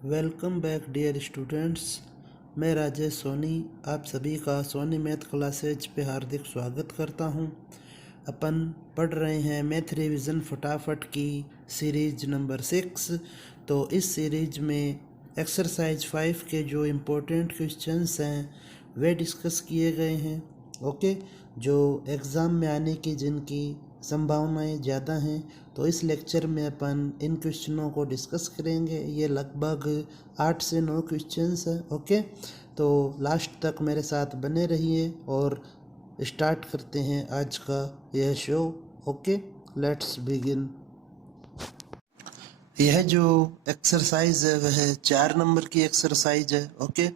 Welcome back dear students. मैं राजेश सोनी आप सभी का सोनी मैथ क्लासेज पे हार्दिक स्वागत करता हूं। अपन पढ़ रहे हैं मैथ रिवीजन फटाफट की सीरीज नंबर 6। तो इस सीरीज में एक्सरसाइज 5 के जो इम्पोर्टेंट क्वेश्चंस हैं वे डिस्कस किए गए हैं। ओके, जो एग्ज़ाम में आने की जिनकी संभावनाएं ज़्यादा हैं, तो इस लेक्चर में अपन इन क्वेश्चनों को डिस्कस करेंगे। ये लगभग 8 से 9 क्वेश्चंस हैं। ओके, तो लास्ट तक मेरे साथ बने रहिए और स्टार्ट करते हैं आज का यह शो। Okay, let's begin. यह जो एक्सरसाइज है वह 4 नंबर की एक्सरसाइज है। ओके,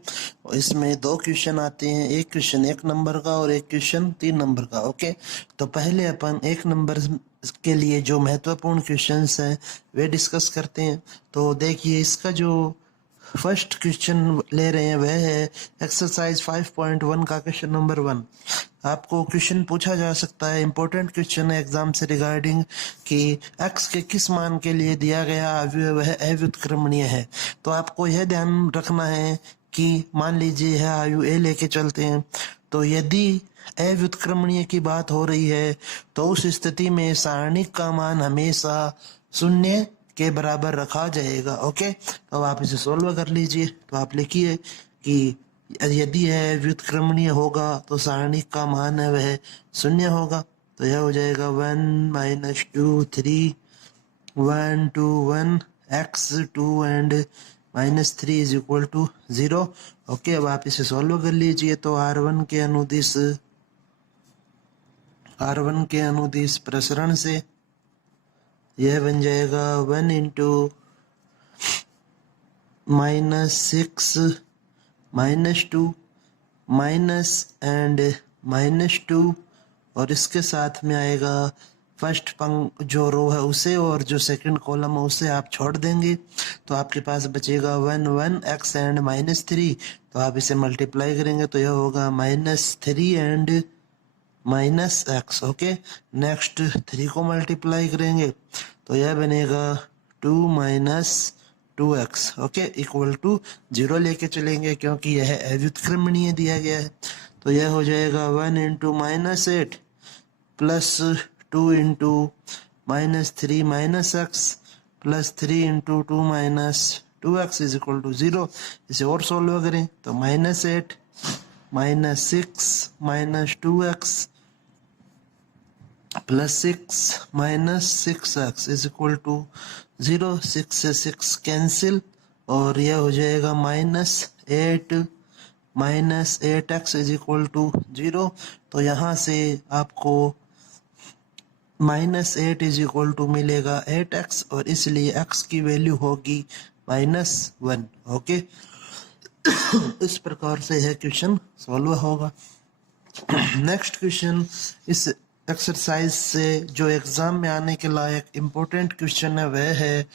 और इसमें 2 क्वेश्चन आते हैं, एक क्वेश्चन 1 नंबर का और एक क्वेश्चन 3 नंबर का। ओके, तो पहले अपन 1 नंबर के लिए जो महत्वपूर्ण क्वेश्चंस हैं वे डिस्कस करते हैं। तो देखिए, इसका जो फर्स्ट क्वेश्चन ले रहे हैं वह है एक्सरसाइज 5.1 का क्वेश्चन नंबर 1। आपको क्वेश्चन पूछा जा सकता है, इंपॉर्टेंट क्वेश्चन है एग्जाम से रिगार्डिंग कि x के किस मान के लिए दिया गया अवयव वह अव्युत्क्रमणीय है। तो आपको यह ध्यान रखना है कि मान लीजिए यह आयु a लेके चलते हैं, तो यदि अव्युत्क्रमणीय की बात हो रही है तो उस स्थिति में सारणिक का मान हमेशा शून्य के बराबर रखा जाएगा। ओके, तो आप इसे सोल्व कर लीजिए। तो आप लिखिए कि यदि यह व्युत्क्रमणीय होगा तो सारणिक का मान है वह शून्य होगा। तो यह हो जाएगा 1 - 2 3 1 2 1 x 2 and -3 is equal to 0। Okay, अब आप इसे सॉल्व कर लीजिए। तो R1 के अनुदिश प्रसरण से यह बन जाएगा 1 × -6 -2 माइनस एंड -2, और इसके साथ में आएगा फर्स्ट पंक जो रो है उसे, और जो सेकंड कॉलम है उसे आप छोड़ देंगे। तो आपके पास बचेगा 1 1 x एंड -3। तो आप इसे मल्टीप्लाई करेंगे तो यह होगा -3 एंड -x। ओके, नेक्स्ट 3 को मल्टीप्लाई करेंगे तो यह बनेगा 2 - 2x। ओके, इक्वल टू 0 लेके चलेंगे क्योंकि यह अव्युत्क्रमणीय दिया गया है। तो यह हो जाएगा 1 × -8 plus 2 × -3 - x plus 3 × 2 - 2x is equal to 0। इसे और सोल्व करें तो -8 -6 - 2x plus 6 - 6x is equal to 0। 6 से 6 कैंसिल और यह हो जाएगा -8 8x इज इक्वल टू 0। तो यहाँ से आपको -8 इज इक्वल टू मिलेगा 8x, और इसलिए x की वैल्यू होगी -1। ओके, इस प्रकार से यह क्वेश्चन सॉल्व होगा। नेक्स्ट क्वेश्चन इस एक्सरसाइज से जो एग्जाम में आने के लायक इम्पोर्टेंट क्वेश्चन है वह है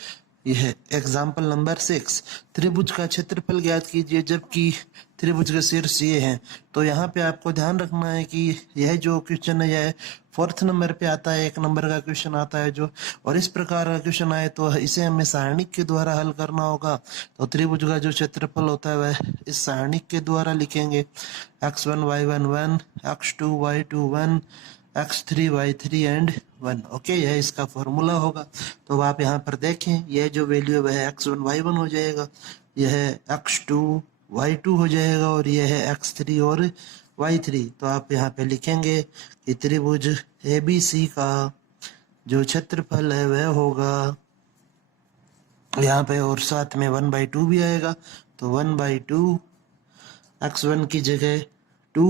यह एग्जाम्पल नंबर 6। त्रिभुज का क्षेत्रफल ज्ञात कीजिए जबकि त्रिभुज के शीर्ष ये हैं। तो यहाँ पे आपको ध्यान रखना है कि यह जो क्वेश्चन है यह 4th नंबर पे आता है, 1 नंबर का क्वेश्चन आता है जो, और इस प्रकार का क्वेश्चन आए तो इसे हमें सारणिक के द्वारा हल करना होगा। तो त्रिभुज का जो क्षेत्रफल होता है वह इस सारणिक के द्वारा लिखेंगे। x1 y1 1 x2 y2 1 x3 y3 and 1। Okay, यह इसका फॉर्मूला होगा। तो आप यहाँ पर देखें, यह जो वैल्यू है वह x1 y1 हो जाएगा, यह x2 y2 हो जाएगा, और यह है x3 और y3। तो आप यहाँ पे लिखेंगे कि त्रिभुज ABC का जो क्षेत्रफल है वह होगा यहाँ पे, और साथ में 1/2 भी आएगा। तो 1/2 x1 की जगह 2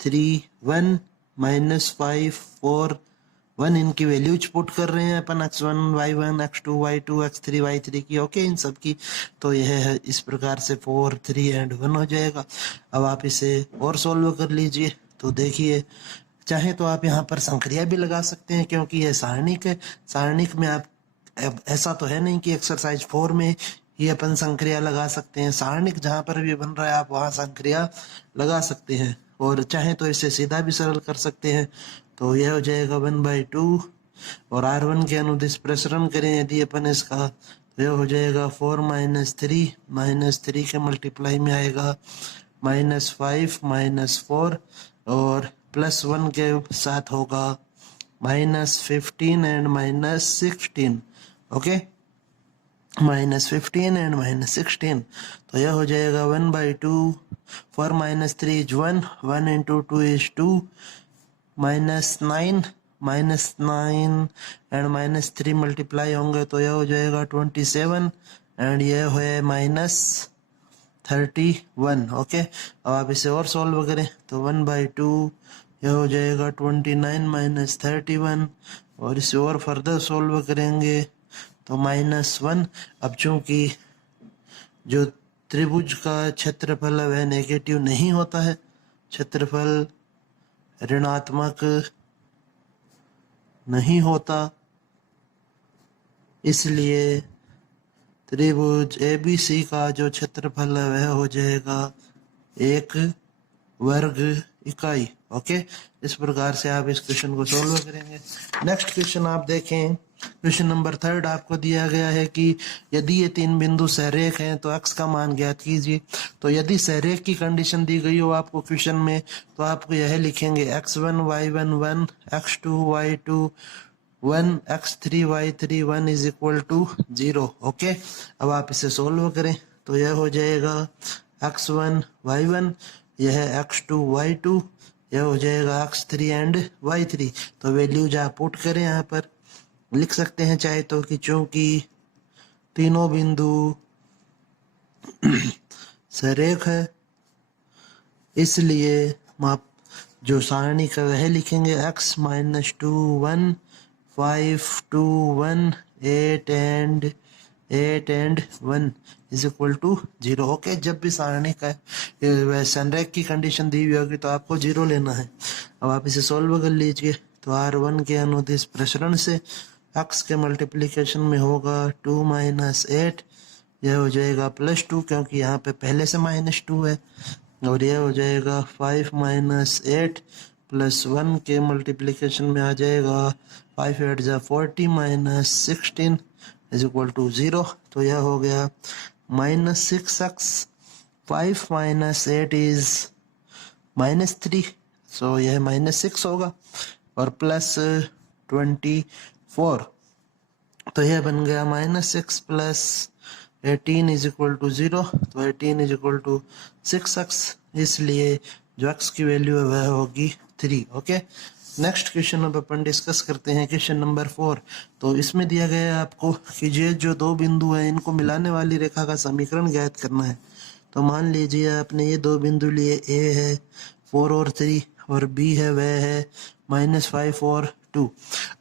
3 1 -5 4 1 इनकी वैल्यूज पुट कर रहे हैं अपन, x1 y1 x2 y2 x3 y3 की। ओके, इन सब की। तो यह है इस प्रकार से 4 3 एंड 1 हो जाएगा। अब आप इसे और सोल्व कर लीजिए। तो देखिए, चाहे तो आप यहाँ पर संक्रिया भी लगा सकते हैं क्योंकि यह सारणिक है। सारणिक में आप ऐसा तो है नहीं कि एक्सरसाइज 4 में ही अपन संक्रिया लगा सकते हैं। सारणिक जहाँ पर भी बन रहा है आप वहाँ संक्रिया लगा सकते हैं, और चाहे तो इसे सीधा भी सरल कर सकते हैं। तो यह हो जाएगा 1/2, और R1 के अनुदिश प्रसरण करें यदि अपन इसका, तो यह हो जाएगा 4 माइनस थ्री के मल्टीप्लाई में आएगा -5 -4 और +1 के साथ होगा -15 एंड -16। ओके, -15 एंड -16, तो यह हो जाएगा 1/2। 4 - 3 is 1, 1 into 2 is 2, -9 and -3 multiply होंगे तो यह हो जाएगा 27 एंड यह है -31। ओके, अब आप इसे और सॉल्व करें तो 1/2 यह हो जाएगा 29 - 31 और इसे और फर्दर सॉल्व करेंगे तो -1। अब चूंकि जो त्रिभुज का क्षेत्रफल है वह नेगेटिव नहीं होता है, क्षेत्रफल ऋणात्मक नहीं होता, इसलिए त्रिभुज ABC का जो क्षेत्रफल है वह हो जाएगा 1 वर्ग इकाई। ओके, इस प्रकार से आप इस क्वेश्चन को सॉल्व करेंगे। नेक्स्ट क्वेश्चन आप देखें, क्वेश्चन नंबर 3 आपको दिया गया है कि यदि ये तीन बिंदु सहरेख हैं तो x का मान ज्ञात कीजिए। तो यदि सहरेख की कंडीशन दी गई हो आपको क्वेश्चन में तो आपको यह लिखेंगे x1 y1 1 x2 y2 1 x3 y3 1 is equal to 0। Okay, अब आप इसे सोल्व करें तो यह हो जाएगा x1 y1, यह x2 y2, यह हो जाएगा x3 एंड y3। तो वैल्यूज आप पुट करें, यहाँ पर लिख सकते हैं चाहे तो कि चूंकि तीनों बिंदु सरेख है इसलिए माप जो सारणी का वह लिखेंगे x -2 1 5 2 1 8 and 1 is equal to 0। Okay, जब भी सारणी का संरेख की कंडीशन दी हुई होगी तो आपको 0 लेना है। अब आप इसे सॉल्व कर लीजिए तो R1 के अनुदिश प्रसरण से x के मल्टीप्लिकेशन में होगा 2 - 8, यह हो जाएगा +2 क्योंकि यहाँ पे पहले से -2 है, और यह हो जाएगा 5 - 8 +1 के मल्टीप्लिकेशन में आ जाएगा 5 8 जा 40 -16 इज इक्वल टू 0। तो यह हो गया -6x, 5 - 8 इज -3, सो यह -6 होगा और +24, तो यह बन गया -6 + 18 इज इक्वल टू 0। तो 18 इज इक्वल टू 6x, इसलिए जो x की वैल्यू है वह होगी 3। ओके, नेक्स्ट क्वेश्चन अब अपन डिस्कस करते हैं, क्वेश्चन नंबर 4। तो इसमें दिया गया है आपको कि ये जो दो बिंदु हैं इनको मिलाने वाली रेखा का समीकरण ज्ञात करना है। तो मान लीजिए आपने ये दो बिंदु लिए, A है 4 और 3 और B है वह है -5 और 2।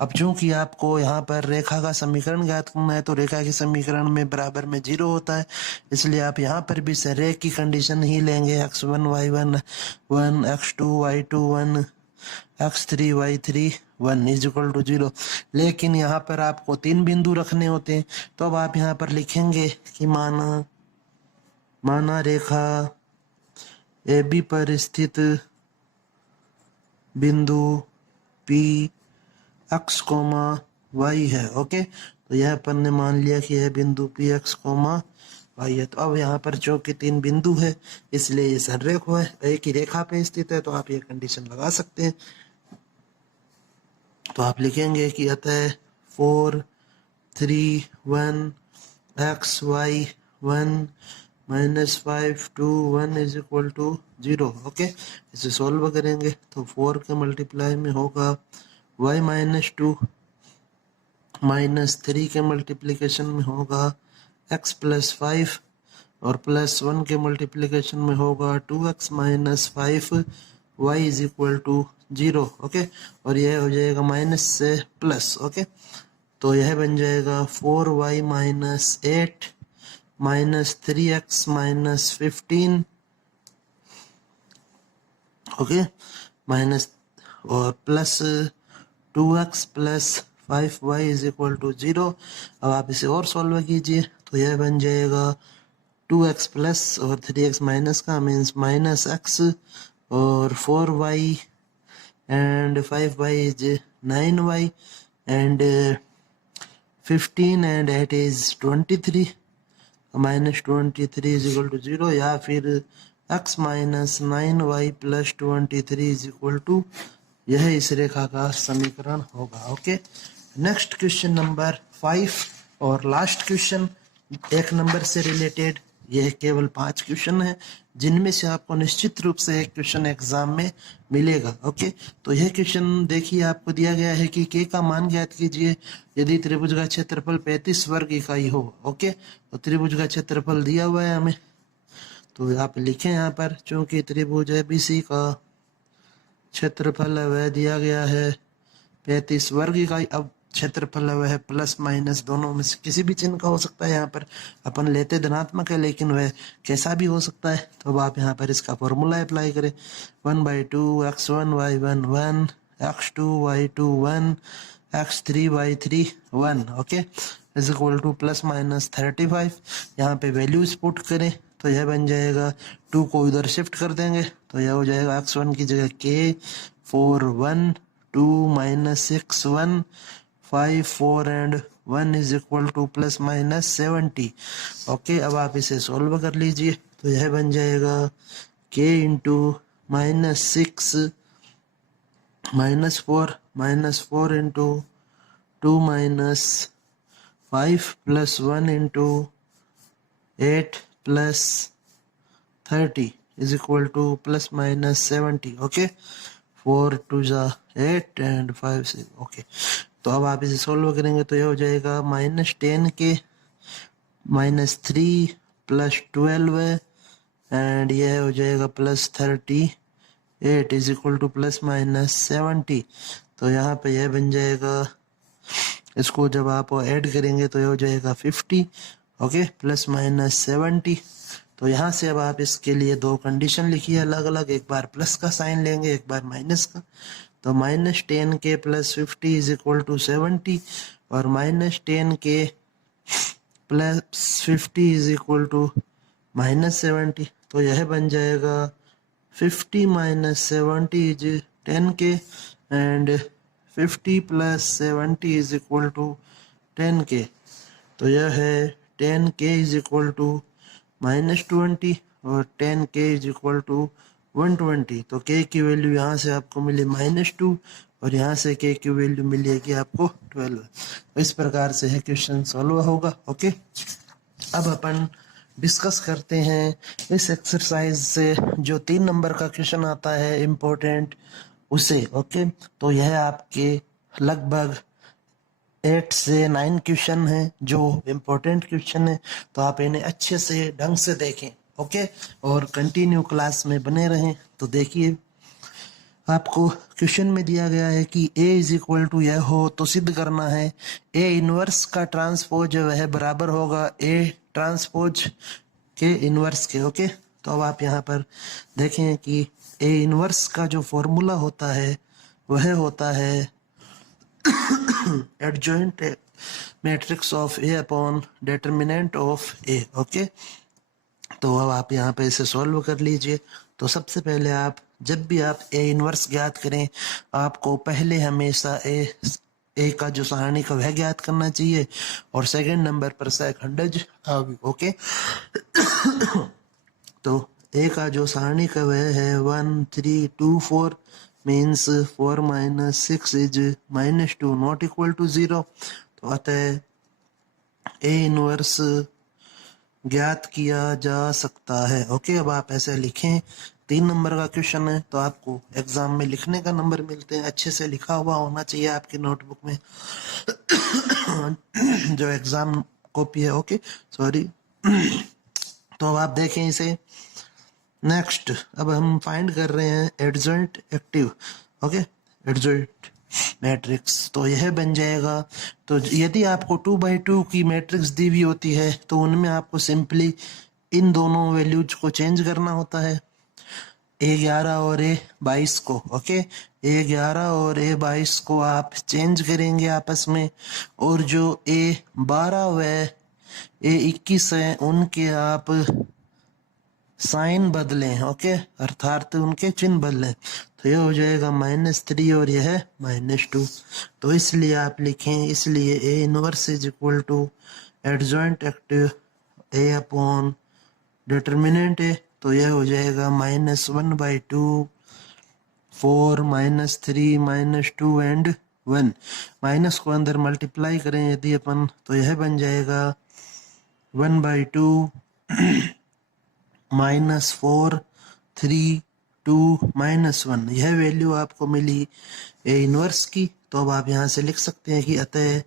अब चूंकि आपको यहाँ पर रेखा का समीकरण ज्ञात करना है तो रेखा के समीकरण में बराबर में 0 होता है, इसलिए आप यहाँ पर भी सहरेख की कंडीशन ही लेंगे, x1 y1 1 x2 y2 1 x3 y3 1 is equal to 0। लेकिन यहाँ पर आपको तीन बिंदु रखने होते हैं, तो अब आप यहाँ पर लिखेंगे कि माना रेखा AB पर स्थित बिंदु P x, y है। ओके, तो यह अपन ने मान लिया कि यह बिंदु P x, y है। तो अब यहाँ पर चूंकि तीन बिंदु है इसलिए ये सररेख है, एक ही रेखा पे स्थित है, तो आप ये कंडीशन लगा सकते हैं। तो आप लिखेंगे कि अतः 4 3 1 x y 1 -5 2 1 is equal to 0। Okay, इसे सॉल्व करेंगे तो 4 के मल्टीप्लाई में होगा y -2 -3 के मल्टीप्लिकेशन में होगा x +5 और +1 के मल्टीप्लिकेशन में होगा 2x -5 y is equal to 0। Okay, और यह हो जाएगा माइनस से प्लस। ओके, तो यह बन जाएगा 4y - 8 -3x -15, ओके, माइनस और plus 2x + 5y is equal to 0। अब आप इसे और सॉल्व कीजिए तो यह बन जाएगा 2x प्लस और 3x माइनस का मीन्स -x और 4y and 5y is 9y and 15 and 8 is 23, minus 23 is equal to 0, या फिर x minus 9y plus 23 is equal to, यह इस रेखा का समीकरण होगा। ओके, नेक्स्ट क्वेश्चन नंबर 5 और लास्ट क्वेश्चन एक नंबर से रिलेटेड। यह केवल 5 क्वेश्चन है जिनमें से आपको निश्चित रूप से एक क्वेश्चन एग्जाम में मिलेगा। ओके, तो यह क्वेश्चन देखिए, आपको दिया गया है कि k का मान ज्ञात कीजिए यदि त्रिभुज का क्षेत्रफल 35 वर्ग इकाई हो। ओके, तो त्रिभुज का क्षेत्रफल दिया हुआ है हमें, तो आप लिखें यहाँ पर, चूंकि त्रिभुज ABC का क्षेत्रफल वह दिया गया है 35 वर्ग इकाई। अब क्षेत्रफल वह प्लस माइनस दोनों में से किसी भी चिन्ह का हो सकता है, यहाँ पर अपन लेते धनात्मक है लेकिन वह कैसा भी हो सकता है। तो अब आप यहाँ पर इसका फॉर्मूला अप्लाई करें, 1/2 x1 y1 1 x2 y2 1 x3 y3 1, okay, is equal two plus minus 35। यहाँ पे वैल्यूज पुट करें तो यह बन जाएगा, 2 को इधर शिफ्ट कर देंगे तो यह हो जाएगा x1 की जगह k 4 1 2 minus 6 1 5 4 and 1 is equal two plus minus 70। Okay, अब आप इसे सोल्व कर लीजिए तो यह बन जाएगा k into minus 6 minus 4 into 2 minus 5 plus 1 into 8 plus 30 is equal two plus minus 70। Okay, 4 2 जा 8 एंड 5 6। ओके, तो अब आप इसे सोल्व करेंगे तो यह हो जाएगा -10 के माइनस 3 प्लस 12 है एंड यह हो जाएगा plus 38 is equal two plus minus 70। तो यहाँ पे यह बन जाएगा, इसको जब आप ऐड करेंगे तो यह हो जाएगा 50। Okay, plus minus 70। तो यहाँ से अब आप इसके लिए 2 कंडीशन लिखिए अलग अलग, एक बार प्लस का साइन लेंगे एक बार माइनस का। तो -10 के प्लस 50 इज इक्वल टू 70 और -10 के प्लस 50 इज इक्वल टू -70। तो यह बन जाएगा 50 minus 70 is 10 k and 50 plus 70 is equal to 10 k. तो यह है 10 के इज इक्वल टू -20 और 10 के इज इक्वल टू 120। तो k की वैल्यू यहाँ से आपको मिली -2 और यहाँ से k की वैल्यू मिलेगी आपको 12। तो इस प्रकार से है क्वेश्चन सॉल्व होगा। ओके, अब अपन डिस्कस करते हैं इस एक्सरसाइज से जो 3 नंबर का क्वेश्चन आता है इम्पोर्टेंट उसे। ओके, तो यह आपके लगभग 8 से 9 क्वेश्चन हैं जो इम्पोर्टेंट क्वेश्चन है, तो आप इन्हें अच्छे से ढंग से देखें। ओके, और कंटिन्यू क्लास में बने रहें। तो देखिए, आपको क्वेश्चन में दिया गया है कि a इज इक्वल टू यह हो तो सिद्ध करना है a इनवर्स का ट्रांसपोज वह बराबर होगा a ट्रांसपोज के इनवर्स के। ओके, तो अब आप यहाँ पर देखें कि a इनवर्स का जो फॉर्मूला होता है वह होता है adjoint matrix of a upon determinant of a। Okay, तो अब आप यहाँ पे इसे सॉल्व कर लीजिए। तो सबसे पहले आप जब भी आप ए इनवर्स ज्ञात करें आपको पहले हमेशा ए का जो सारणिक वह ज्ञात करना चाहिए और सेकंड नंबर पर सहखंडज। ओके, तो ए का जो सारणिक वह है 1 3 2 4 means 4 minus 6 is -2 not equal to 0। तो अतः ए इनवर्स ज्ञात किया जा सकता है। ओके, अब आप ऐसे लिखें, 3 नंबर का क्वेश्चन है तो आपको एग्जाम में लिखने का नंबर मिलते हैं, अच्छे से लिखा हुआ होना चाहिए आपकी नोटबुक में जो एग्जाम कॉपी है। Okay, sorry. तो अब आप देखें इसे। नेक्स्ट, अब हम फाइंड कर रहे हैं adjoint active. Okay, adjoint matrix, तो यह बन जाएगा। तो यदि आपको 2/2 की मैट्रिक्स दी हुई होती है तो उनमें आपको सिंपली इन दोनों वैल्यूज को चेंज करना होता है, A11 और A22 को। ओके, A11 और A22 को आप चेंज करेंगे आपस में, और जो A12 व A21 है उनके आप साइन बदलें। ओके, अर्थात उनके चिन्ह बदलें। तो ये हो जाएगा -3 और यह है -2। तो इसलिए आप लिखें, इसलिए A inverse is equal to adjoint active A upon determinant A. तो यह हो जाएगा -1/2, 4 -3 -2 एंड 1। माइनस को अंदर मल्टीप्लाई करें यदि अपन, तो यह बन जाएगा 1/2 -4 3 2 -1। यह वैल्यू आपको मिली ए इनवर्स की। तो अब आप यहाँ से लिख सकते हैं कि अतः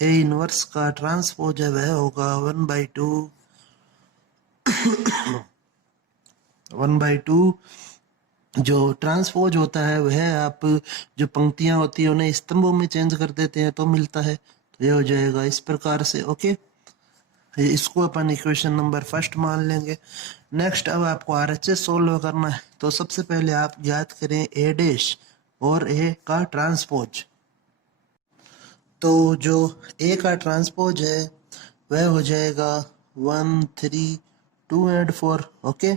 ए इनवर्स का ट्रांसपोज है वह होगा 1/2 जो ट्रांसपोज होता है वह आप जो पंक्तियां होती है उन्हें स्तंभों में चेंज कर देते हैं तो मिलता है। तो यह हो जाएगा इस प्रकार से। ओके, इसको अपन इक्वेशन नंबर फर्स्ट मान लेंगे। नेक्स्ट अब आपको आरएचएस सोल्व करना है। तो सबसे पहले आप याद करें ए डैश और ए का ट्रांसपोज। तो जो ए का ट्रांसपोज है वह हो जाएगा 1 3 2 एंड 4। ओके,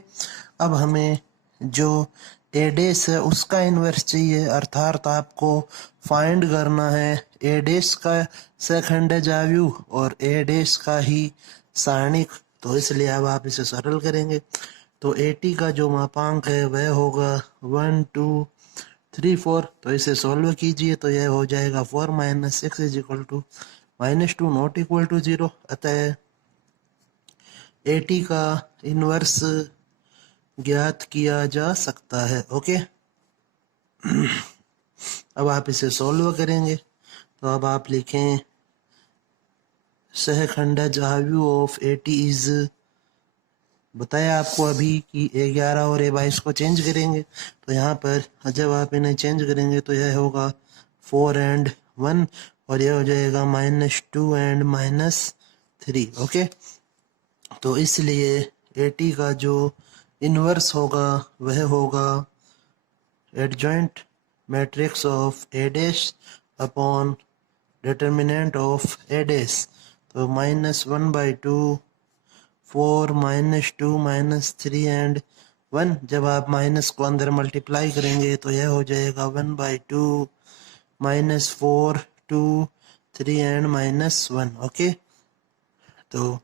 अब हमें जो ए डैश है उसका इन्वर्स चाहिए, अर्थात आपको फाइंड करना है ए डैश का सेकंड डेरिवेटिव और ए डैश का ही सारणिक। तो इसलिए अब आप इसे सरल करेंगे। तो ए टी का जो मापांक है वह होगा 1 2 3 4। तो इसे सोल्व कीजिए तो यह हो जाएगा 4 - 6 is equal to -2 not equal to 0। अतः ए टी का इन्वर्स ज्ञात किया जा सकता है। ओके, अब आप इसे सोल्व करेंगे तो अब आप लिखें सहखंडज आव्यू ऑफ ए टी इज, बताया आपको अभी कि A11 और A22 को चेंज करेंगे। तो यहाँ पर जब आप इन्हें चेंज करेंगे तो यह होगा 4 एंड 1 और यह हो जाएगा -2 एंड -3। ओके, तो इसलिए ए टी का जो इन्वर्स होगा वह होगा adjoint matrix of A dash upon determinant of A dash. तो -1/2 4 -2 -3 एंड 1। जब आप माइनस को अंदर मल्टीप्लाई करेंगे तो यह हो जाएगा 1/2 -4 2 3 एंड -1। ओके, तो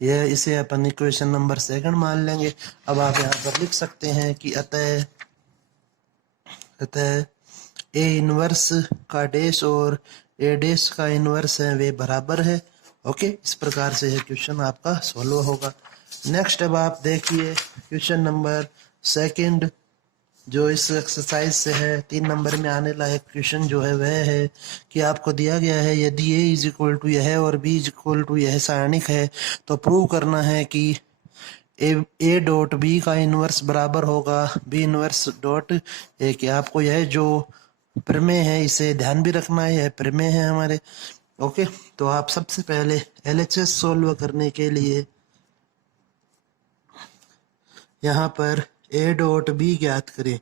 यह इसे अपन इक्वेशन नंबर सेकंड मान लेंगे। अब आप यहाँ पर लिख सकते हैं कि अतः ए इनवर्स का डैश और ए डैश का इनवर्स है वे बराबर है। ओके, इस प्रकार से यह क्वेश्चन आपका सॉल्व होगा। नेक्स्ट अब आप देखिए क्वेश्चन नंबर सेकंड जो इस एक्सरसाइज से है। 3 नंबर में आने लायक क्वेश्चन जो है वह है कि आपको दिया गया है यदि ए इज इक्वल टू यह और बी इज इक्वल टू यह सारणिक है तो प्रूव करना है कि ए डॉट बी का इन्वर्स बराबर होगा बी इन्वर्स डॉट ए के। आपको यह जो प्रमेय है इसे ध्यान भी रखना है, यह प्रमेय है हमारे। ओके, तो आप सबसे पहले एलएचएस सोल्व करने के लिए यहाँ पर ए डॉट बी ज्ञात करें।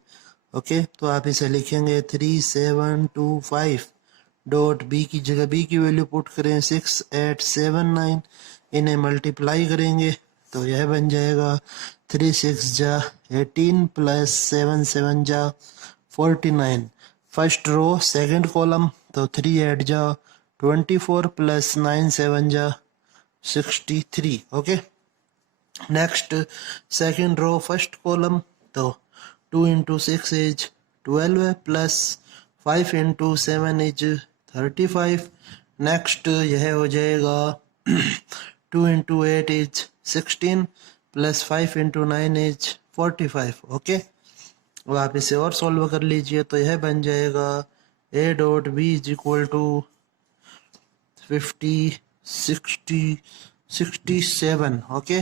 ओके, तो आप इसे लिखेंगे 3 7 2 5 डॉट बी की जगह बी की वैल्यू पुट करें 6 8 7 9। इन्हें मल्टीप्लाई करेंगे तो यह बन जाएगा 3 6 जा 18 प्लस 7 7 जा 49। फर्स्ट रो सेकंड कॉलम तो 3 8 जा 24 प्लस 9 7 जा 63। Okay, next second row first column तो 2 × 6 इज 12 प्लस 5 × 7 इज 35। नेक्स्ट यह हो जाएगा 2 × 8 इज 16 प्लस 5 × 9 इज 45। ओके, अब आप इसे और सॉल्व कर लीजिए तो यह बन जाएगा A dot B is equal to 50 60 67। Okay,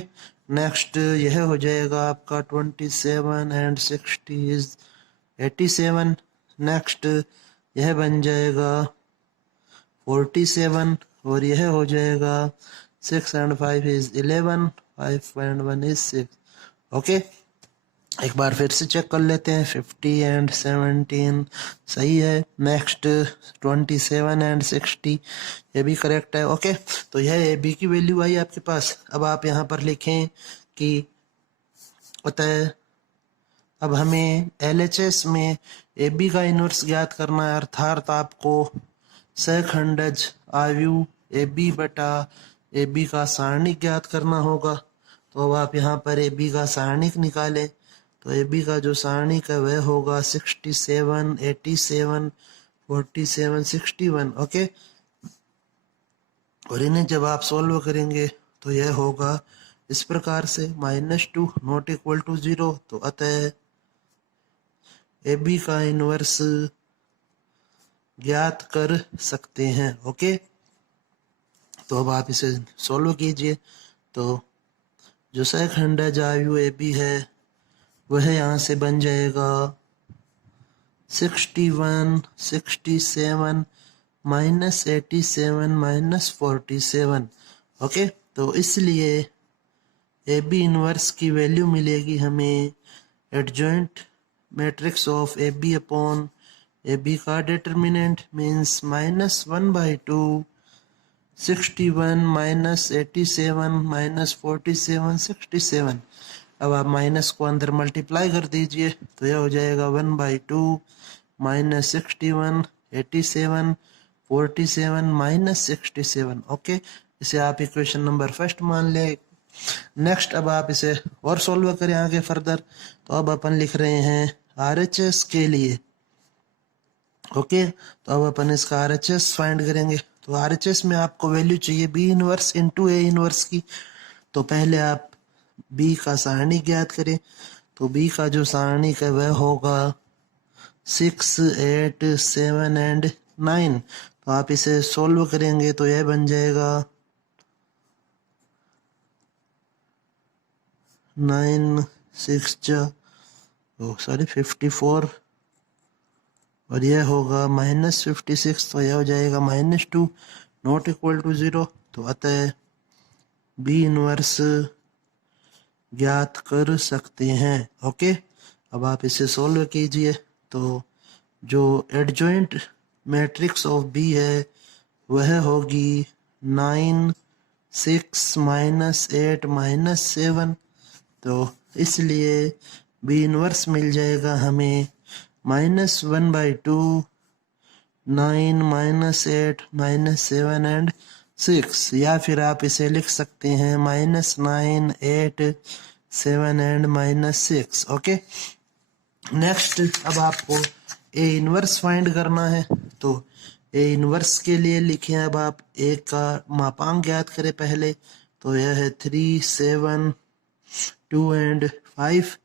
next यह हो जाएगा आपका 27 एंड 60 इज 87। नेक्स्ट यह बन जाएगा 47 और यह हो जाएगा 6 and 5 is 11 5 and 1 is 6। Okay, एक बार फिर से चेक कर लेते हैं 50 एंड 17 सही है। नेक्स्ट 27 एंड 60 ये भी करेक्ट है। ओके, तो यह ए बी की वैल्यू आई आपके पास। अब आप यहाँ पर लिखें कि अतः अब हमें LHS में AB का इनवर्स ज्ञात करना है, अर्थात आपको सहखंडज आयु AB बटा AB का सारणिक ज्ञात करना होगा। तो अब आप यहाँ पर AB का सारणिक निकालें, तो AB का जो सारणिक है वह होगा 67, 87, 47, 61। ओके, और इन्हें जब आप सॉल्व करेंगे तो यह होगा इस प्रकार से -2 नॉट इक्वल टू 0। तो अतः AB का इनवर्स ज्ञात कर सकते हैं। ओके, तो अब आप इसे सॉल्व कीजिए। तो जो सहखंडज आयु AB है वह यहाँ से बन जाएगा 61, 67 -87 -47। ओके, तो इसलिए AB इनवर्स की वैल्यू मिलेगी हमें adjoint matrix of AB upon AB का डिटर्मिनेंट मीन्स -1/2 61 -87 -47 67। अब आप माइनस को अंदर मल्टीप्लाई कर दीजिए तो यह हो जाएगा 1/2 -61 87 47 -67। ओके, इसे आप इक्वेशन नंबर फर्स्ट मान ले। नेक्स्ट अब आप इसे और सॉल्व करें आगे फर्दर। तो अब अपन लिख रहे हैं RHS के लिए। ओके, तो अब अपन इसका RHS फाइंड करेंगे। तो RHS में आपको वैल्यू चाहिए B inverse into A inverse की। तो पहले आप B का सारणिक ज्ञात करें। तो B का जो सारणिक है वह होगा 6, 8, 7 एंड 9। तो आप इसे सोल्व करेंगे तो यह बन जाएगा 9 6 54 और यह होगा -56। तो यह हो जाएगा -2 नॉट इक्वल टू 0। तो अतः B इनवर्स ज्ञात कर सकते हैं। ओके, अब आप इसे सोल्व कीजिए। तो जो एडजॉइंट मैट्रिक्स ऑफ B है वह होगी 9 6 -8 -7। तो इसलिए B इनवर्स मिल जाएगा हमें -1/2 9 -8 -7 एंड 6। या फिर आप इसे लिख सकते हैं -9 8 7 एंड -6। ओके, नेक्स्ट अब आपको A इनवर्स फाइंड करना है। तो A इनवर्स के लिए लिखें, अब आप A का मापांक ज्ञात करें पहले। तो यह है 3 7 2 एंड 5।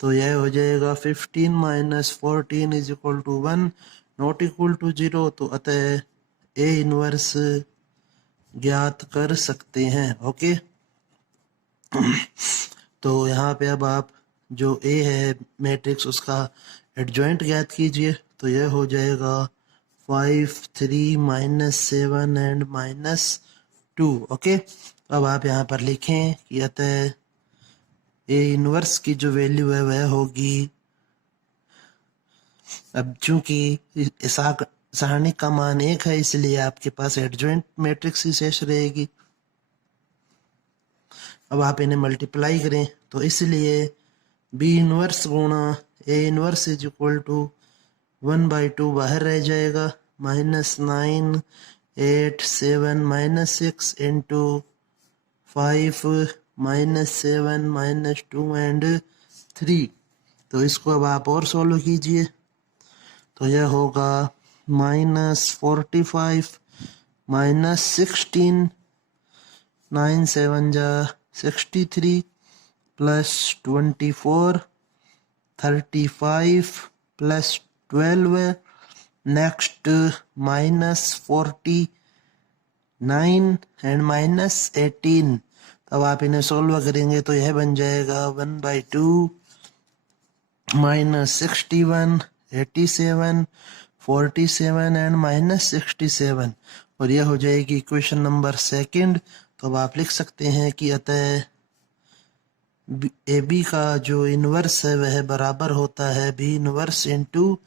तो यह हो जाएगा 15 - 14 = 1 नॉट इक्वल टू 0। तो अतः A इनवर्स ज्ञात कर सकते हैं। ओके, तो यहाँ पे अब आप जो A है मैट्रिक्स उसका एडजॉइंट ज्ञात कीजिए। तो यह हो जाएगा 5 3 -7 एंड -2। ओके, अब आप यहाँ पर लिखें कि अतः A इनवर्स की जो वैल्यू है वह होगी, अब चूंकि सारणिक का मान 1 है इसलिए आपके पास एडजॉइंट मैट्रिक्स ही शेष रहेगी। अब आप इन्हें मल्टीप्लाई करें तो इसलिए B इनवर्स गुणा A इनवर्स = 1/2 बाहर रह जाएगा। -9 8 7 -6 इंटू 5 -7 -2 एंड 3। तो इसको अब आप और सोल्व कीजिए। तो यह होगा -45 -16 9 7 जा 63 +24 35 +12 नेक्स्ट -49 एंड -18। तब आप इन्हें सोल्व करेंगे तो यह बन जाएगा 1/2 -61 87 47 एंड -67। और यह हो जाएगी इक्वेशन नंबर सेकंड। तो अब आप लिख सकते हैं कि अतः AB का जो इनवर्स है वह बराबर होता है B inverse into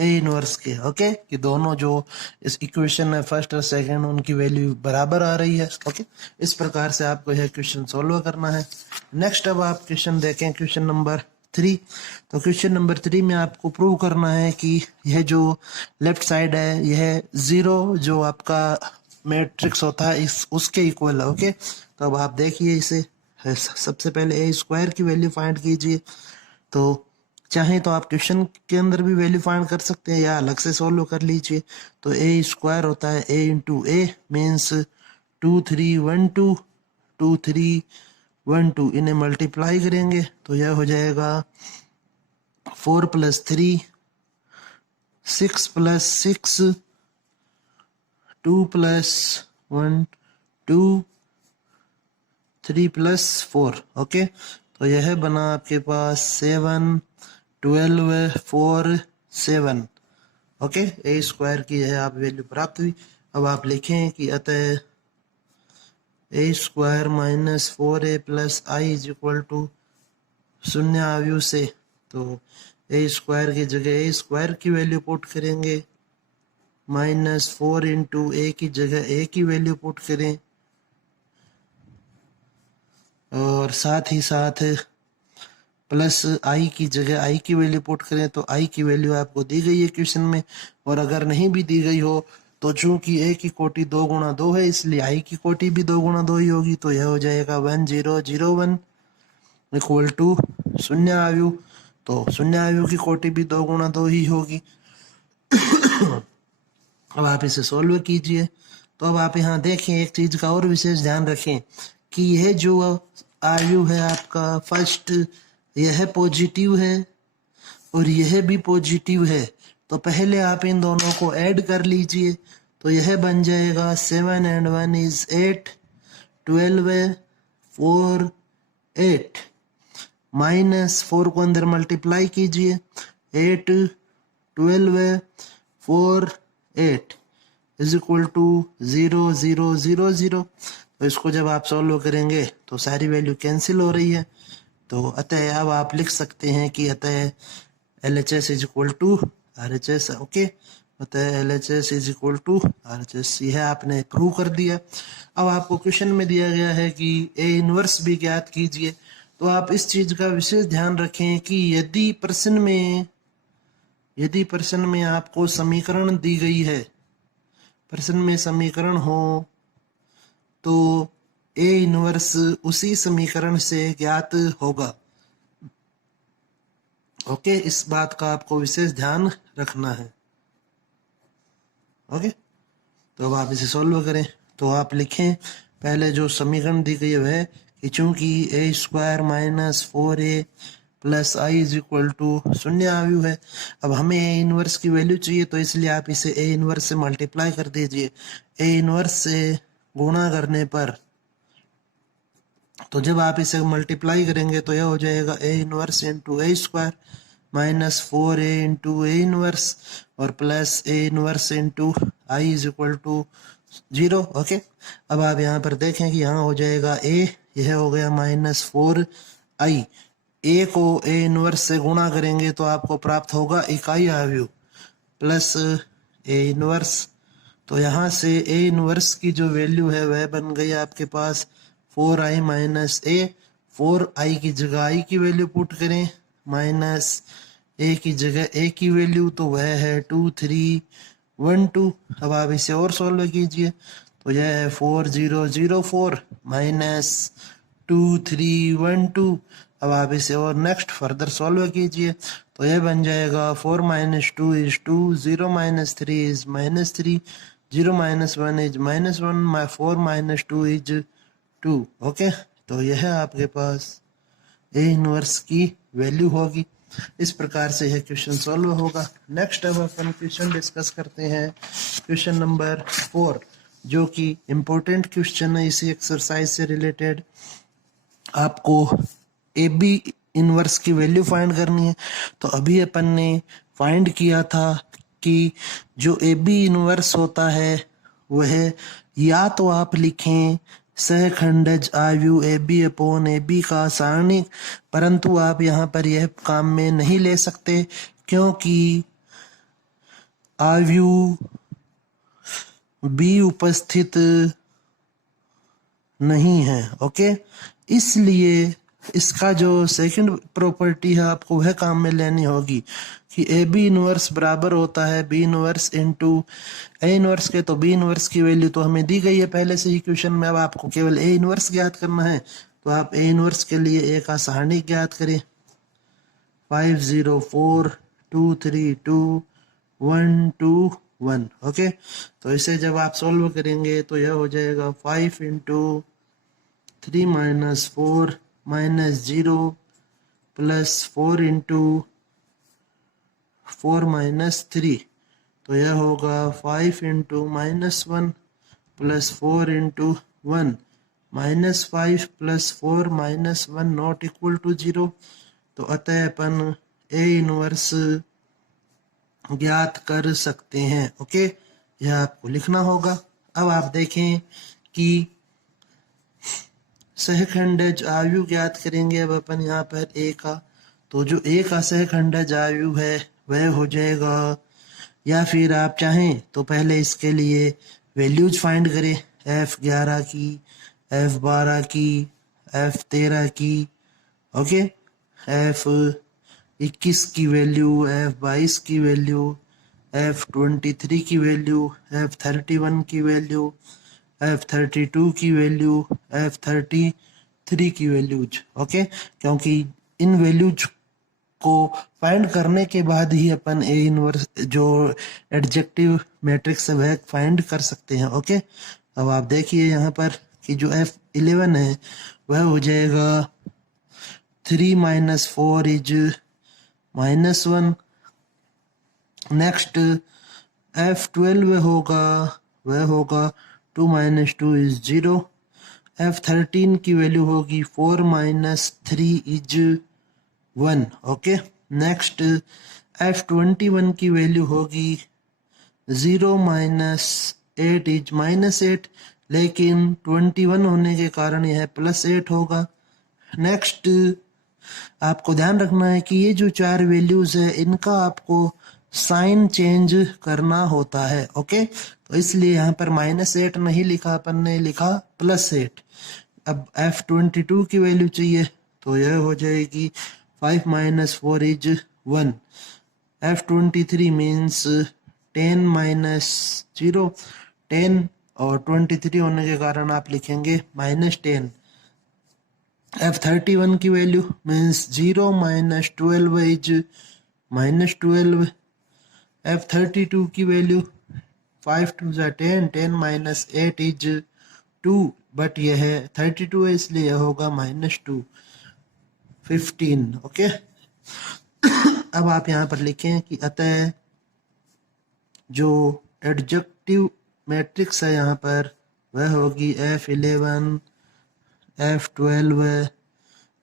A inverse के। ओके, कि दोनों जो इस इक्वेशन में फर्स्ट और सेकंड उनकी वैल्यू बराबर आ रही है। ओके, इस प्रकार से आपको यह क्वेश्चन सोल्व करना है। नेक्स्ट अब आप क्वेश्चन देखें, क्वेश्चन नंबर 3। तो क्वेश्चन नंबर 3 में आपको प्रूव करना है कि यह जो लेफ्ट साइड है यह 0 जो आपका मैट्रिक्स होता है इस उसके इक्वल है। ओके, तो अब आप देखिए इसे, सबसे पहले ए स्क्वायर की वैल्यू फाइंड कीजिए। तो चाहे तो आप क्वेश्चन के अंदर भी वैल्यू फाइंड कर सकते हैं या अलग से सोल्व कर लीजिए। तो ए स्क्वायर होता है ए इंटू ए मीन्स 2 3 1 2, 2 3 1 2, इन्हें मल्टीप्लाई करेंगे तो यह हो जाएगा 4 + 3 6 + 6 2 + 1 2 3 + 4। ओके, तो यह बना आपके पास 7 12 4 7। ओके, ए स्क्वायर की यह आप वैल्यू प्राप्त हुई। अब आप लिखें कि अतः A square minus 4a + i is equal to शून्य आव्यूह से, तो ए स्क्वायर की जगह ए स्क्वायर की वैल्यू पुट करेंगे, -4 इंटू ए की जगह ए की वैल्यू पुट करें, और साथ ही साथ प्लस आई की जगह आई की वैल्यू पुट करें। तो आई की वैल्यू आपको दी गई है क्वेश्चन में, और अगर नहीं भी दी गई हो तो चूंकि ए की कोटि 2 गुणा 2 है इसलिए आई की कोटि भी 2 गुणा 2 ही होगी। तो यह हो जाएगा 1 0 0 1 इक्वल टू शून्य आव्यूह। तो शून्य आव्यूह की कोटि भी 2 गुणा 2 ही होगी। अब आप इसे सोल्व कीजिए। तो अब आप यहाँ देखें, एक चीज का और विशेष ध्यान रखें कि यह जो आयु है आपका फर्स्ट, यह पॉजिटिव है और यह भी पॉजिटिव है। तो पहले आप इन दोनों को ऐड कर लीजिए, तो यह बन जाएगा 7 and 1 is 8, 12 4 8 -4 को अंदर मल्टीप्लाई कीजिए, 8 12 4 8 इज इक्वल टू 0 0 0 0। तो इसको जब आप सॉल्व करेंगे तो सारी वैल्यू कैंसिल हो रही है। तो अतः अब आप लिख सकते हैं कि अतः LHS is equal to RHS। Okay, अतः LHS is equal to RHS, यह आपने प्रूव कर दिया। अब आपको क्वेश्चन में दिया गया है कि ए इनवर्स भी ज्ञात कीजिए। तो आप इस चीज का विशेष ध्यान रखें कि यदि प्रश्न में आपको समीकरण दी गई है, प्रश्न में समीकरण हो तो ए इनवर्स उसी समीकरण से ज्ञात होगा। ओके, इस बात का आपको विशेष ध्यान रखना है। ओके, तो अब आप इसे सॉल्व करें। तो आप लिखें, पहले जो समीकरण दी गई है कि चूंकि A square -4a + i is equal to शून्य आव्यूह है। अब हमें ए इनवर्स की वैल्यू चाहिए, तो इसलिए आप इसे ए इनवर्स से मल्टीप्लाई कर दीजिए। ए इनवर्स से गुणा करने पर, तो जब आप इसे मल्टीप्लाई करेंगे तो यह हो जाएगा A inverse into A square -4a into A inverse और plus A inverse into I is equal to 0। Okay, अब आप यहाँ पर देखें कि यहाँ हो जाएगा ए, यह हो गया -4i। ए को ए इनवर्स से गुणा करेंगे तो आपको प्राप्त होगा इकाई आव्यूह प्लस ए इनवर्स। तो यहाँ से ए इनवर्स की जो वैल्यू है वह बन गई आपके पास 4i - a। 4i की जगह आई की वैल्यू पुट करें, माइनस ए की जगह ए की वैल्यू, तो वह है 2 3 1 2। अब आप इसे और सॉल्व कीजिए, तो यह है 4 0 0 4 -2 3 1 2। अब आप इसे और नेक्स्ट फर्दर सॉल्व कीजिए, तो यह बन जाएगा 4 - 2 is 2, 0 - 3 is -3, 0 - 1 is -1, 4 - 2 is 2। Okay, तो यह आपके पास ए इनवर्स की वैल्यू होगी। इस प्रकार से यह क्वेश्चन सॉल्व होगा। नेक्स्ट अब अपन क्वेश्चन डिस्कस करते हैं, क्वेश्चन नंबर 4, जो कि इम्पोर्टेंट क्वेश्चन है इसी एक्सरसाइज से रिलेटेड। आपको ए बी इनवर्स की वैल्यू फाइंड करनी है। तो अभी अपन ने फाइंड किया था कि जो ए बी इनवर्स होता है वह या तो आप लिखें सहखंडज आव्यूह A B upon A B का सारणिक, परंतु आप यहाँ पर यह काम में नहीं ले सकते क्योंकि आव्यूह बी उपस्थित नहीं है। ओके, इसलिए इसका जो सेकंड प्रॉपर्टी है आपको वह काम में लेनी होगी कि ए बी इनवर्स बराबर होता है B inverse into A inverse के। तो बी इनवर्स की वैल्यू तो हमें दी गई है पहले से ही क्वेश्चन में, अब आपको केवल ए इनवर्स ज्ञात करना है। तो आप ए इनवर्स के लिए ए का सारणिक ज्ञात करें 5 0 4 2 3 2 1 2 1। ओके, तो इसे जब आप सॉल्व करेंगे तो यह हो जाएगा 5 into 3 minus 4 minus 0 plus 4 into 4 minus 3। तो यह होगा 5 into minus 1 plus 4 into 1 minus 5 plus 4 minus 1 not equal to 0। तो अतः अपन ए इनवर्स ज्ञात कर सकते हैं। ओके, यह आपको लिखना होगा। अब आप देखें कि सहखंडज आयु ज्ञात करेंगे अब अपन यहाँ पर ए का। तो जो ए का सहखंडज आयु है वह हो जाएगा, या फिर आप चाहें तो पहले इसके लिए वैल्यूज फाइंड करें F11 की, F12 की, F13 की, ओके, F21 की वैल्यू, F22 की वैल्यू, F23 की वैल्यू, F31 की वैल्यू, F32 की वैल्यू, F33 की वैल्यूज। ओके, क्योंकि इन वैल्यूज को फाइंड करने के बाद ही अपन ए इनवर्स जो एडजेक्टिव मैट्रिक्स है वह फाइंड कर सकते हैं। ओके, अब आप देखिए यहाँ पर कि जो F11 है वह हो जाएगा 3 minus 4 is minus 1। Next F12 होगा, वह होगा 2 माइनस 2 इज 0। F13 की वैल्यू होगी 4 minus 3 is 1। Okay, next F21 की वैल्यू होगी 0 माइनस 8 इज माइनस 8, लेकिन 21 होने के कारण यह प्लस 8 होगा। नेक्स्ट आपको ध्यान रखना है कि ये जो चार वैल्यूज है इनका आपको साइन चेंज करना होता है। ओके, तो इसलिए यहाँ पर -8 नहीं लिखा, अपन ने लिखा +8। अब F22 की वैल्यू चाहिए तो यह हो जाएगी 5 minus 4 is 1। F23 means 10 minus 0, 10 और 23 होने के कारण आप लिखेंगे -10। F31 की value means 0 minus 12 is -12। F32 की वैल्यू 5 2 10, 10 माइनस 8 इज 2, बट यह है 32 है इसलिए यह होगा -2, 15। ओके, अब आप यहाँ पर लिखें कि अतः जो एडजेक्टिव मैट्रिक्स है यहाँ पर वह होगी F11, F12,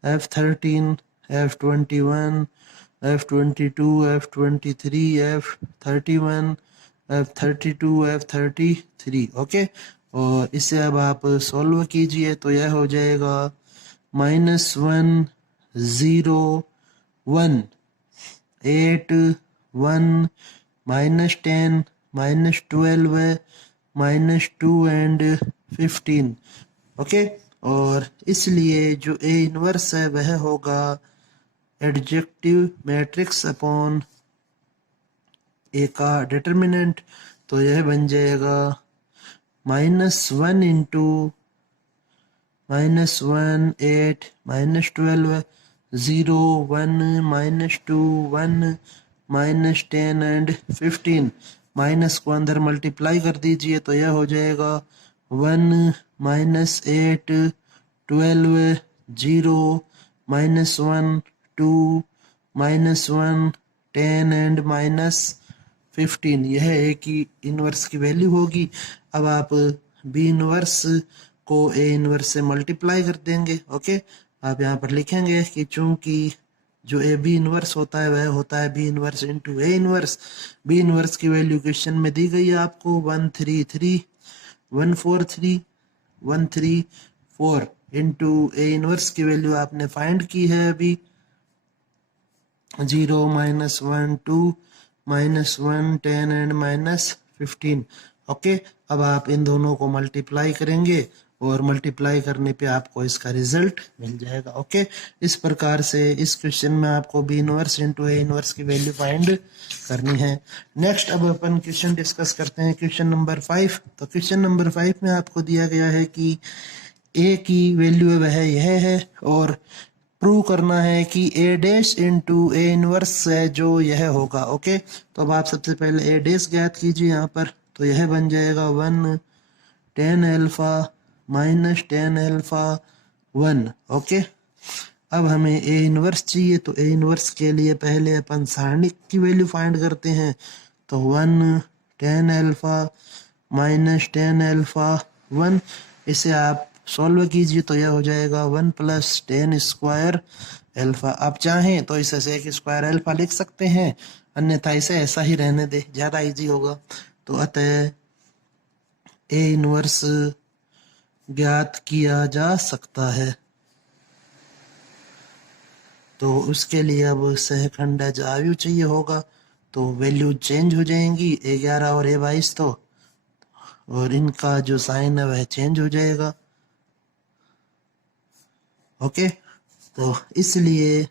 F13, F21, F22, F23, F31, F32, F33। Okay, और इसे अब आप सॉल्व कीजिए तो यह हो जाएगा -1 0 1 8 1 -10 -12 -2 एंड 15। ओके, और इसलिए जो ए इनवर्स है वह होगा एडजेक्टिव मैट्रिक्स अपॉन ए का डिटर्मिनेंट। तो यह बन जाएगा -1 इंटू -1 8 -12 0 1 -2 1 -10 एंड 15। माइनस को अंदर मल्टीप्लाई कर दीजिए तो यह हो जाएगा 1 -8 12 0 -1 2 -1 10 एंड -15। यह ए की इनवर्स की वैल्यू होगी। अब आप बी इनवर्स को ए इनवर्स से मल्टीप्लाई कर देंगे। ओके, आप यहाँ पर लिखेंगे कि चूंकि जो ए बी इनवर्स होता है वह होता है B inverse into A inverse. B inverse की वैल्यू क्वेश्चन में दी गई है आपको 133 143 134 इंटू ए इनवर्स की वैल्यू आपने फाइंड की है अभी 0 -1 2 -1 10 एंड -15। ओके, अब आप इन दोनों को मल्टीप्लाई करेंगे और मल्टीप्लाई करने पे आपको इसका रिजल्ट मिल जाएगा। ओके, इस प्रकार से इस क्वेश्चन में आपको B inverse into A inverse की वैल्यू फाइंड करनी है। नेक्स्ट अब अपन क्वेश्चन डिस्कस करते हैं, क्वेश्चन नंबर 5। तो क्वेश्चन नंबर 5 में आपको दिया गया है कि ए की वैल्यू वह यह है और प्रूव करना है कि ए डैश इंटू ए इनवर्स है जो यह होगा। ओके, तो अब आप सबसे पहले ए डैश ज्ञात कीजिए यहाँ पर, तो यह बन जाएगा 1 tan alpha minus tan alpha 1। Okay, अब हमें ए इनवर्स चाहिए, तो ए इनवर्स के लिए पहले अपन सारणिक की वैल्यू फाइंड करते हैं। तो 1 tan alpha minus tan alpha 1, इसे आप सॉल्व कीजिए तो यह हो जाएगा 1 प्लस tan स्क्वायर अल्फा। आप चाहें तो इसे सेक स्क्वायर अल्फा लिख सकते हैं, अन्यथा इसे ऐसा ही रहने दे, ज़्यादा इजी होगा। तो अतः ए इनवर्स ज्ञात किया जा सकता है। तो उसके लिए अब सहखंडज आयु चाहिए होगा, तो वैल्यू चेंज हो जाएंगी A11 और A22, तो और इनका जो साइन है वह चेंज हो जाएगा। ओके, तो इसलिए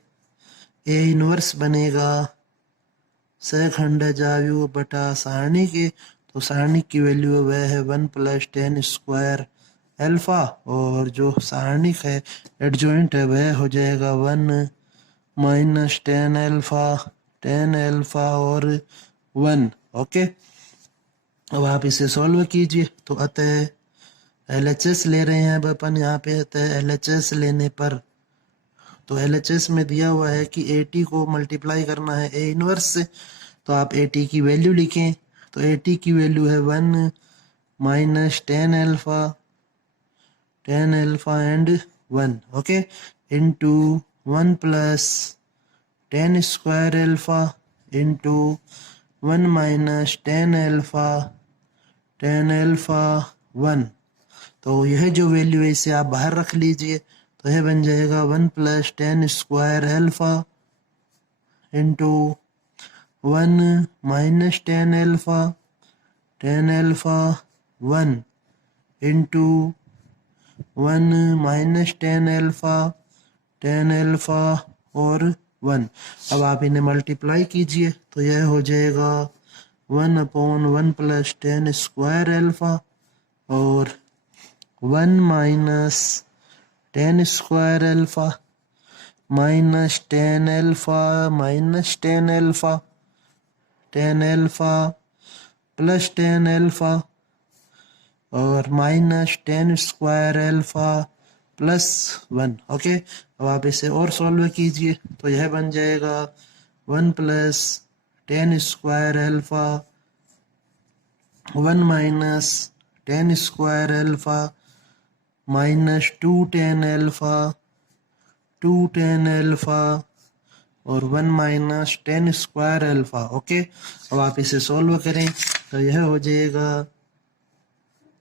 ए इनवर्स बनेगा सहखंडज आयु बटा सारणी के, तो सारणी की वैल्यू वह है 1 प्लस tan स्क्वायर अल्फा, और जो सारणिक है एडजॉइंट है वह हो जाएगा 1 माइनस tan अल्फा और 1। ओके, अब आप इसे सॉल्व कीजिए, तो अतः LHS ले रहे हैं अब अपन यहाँ पे। अतः LHS लेने पर, तो LHS में दिया हुआ है कि AT को मल्टीप्लाई करना है ए इनवर्स से, तो आप AT की वैल्यू लिखें। तो AT की वैल्यू है 1 minus tan alpha and 1। Okay, into 1 plus tan square alpha into 1 minus tan alpha 1। तो यह जो वैल्यू है इसे आप बाहर रख लीजिए, तो यह बन जाएगा 1 plus tan square alpha into 1 minus tan alpha 1 into 1 minus tan alpha और 1। अब आप इन्हें मल्टीप्लाई कीजिए, तो यह हो जाएगा 1/1 प्लस tan स्क्वायर अल्फा और 1 minus tan square alpha minus tan alpha plus tan alpha और minus tan square alpha plus 1। Okay, अब आप इसे और सॉल्व कीजिए, तो यह बन जाएगा 1 plus tan square alpha 1 minus tan square alpha minus 2 tan alpha और 1 minus tan square alpha. Okay, अब आप इसे सॉल्व करें, तो यह हो जाएगा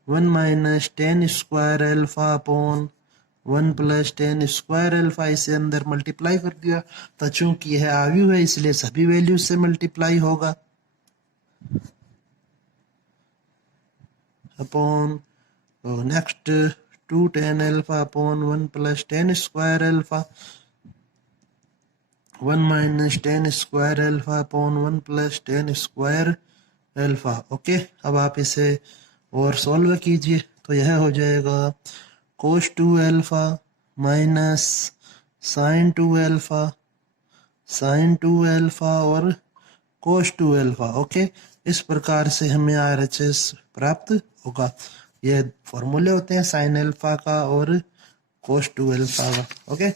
1 minus tan square alpha upon 1 plus tan square alpha. इसे अंदर मल्टीप्लाई कर दिया, तो चूंकि यह आयु है इसलिए सभी वैल्यू से मल्टीप्लाई होगा, upon next 2 tan alpha upon 1 plus tan square alpha 1 minus tan square alpha upon 1 plus tan square alpha. Okay, अब आप इसे और सॉल्व कीजिए, तो यह हो जाएगा cos 2 alpha minus sin 2 alpha और cos 2 अल्फा। ओके, इस प्रकार से हमें RHS प्राप्त होगा। यह फॉर्मूले होते हैं sin अल्फा का और cos 2 अल्फा का। ओके,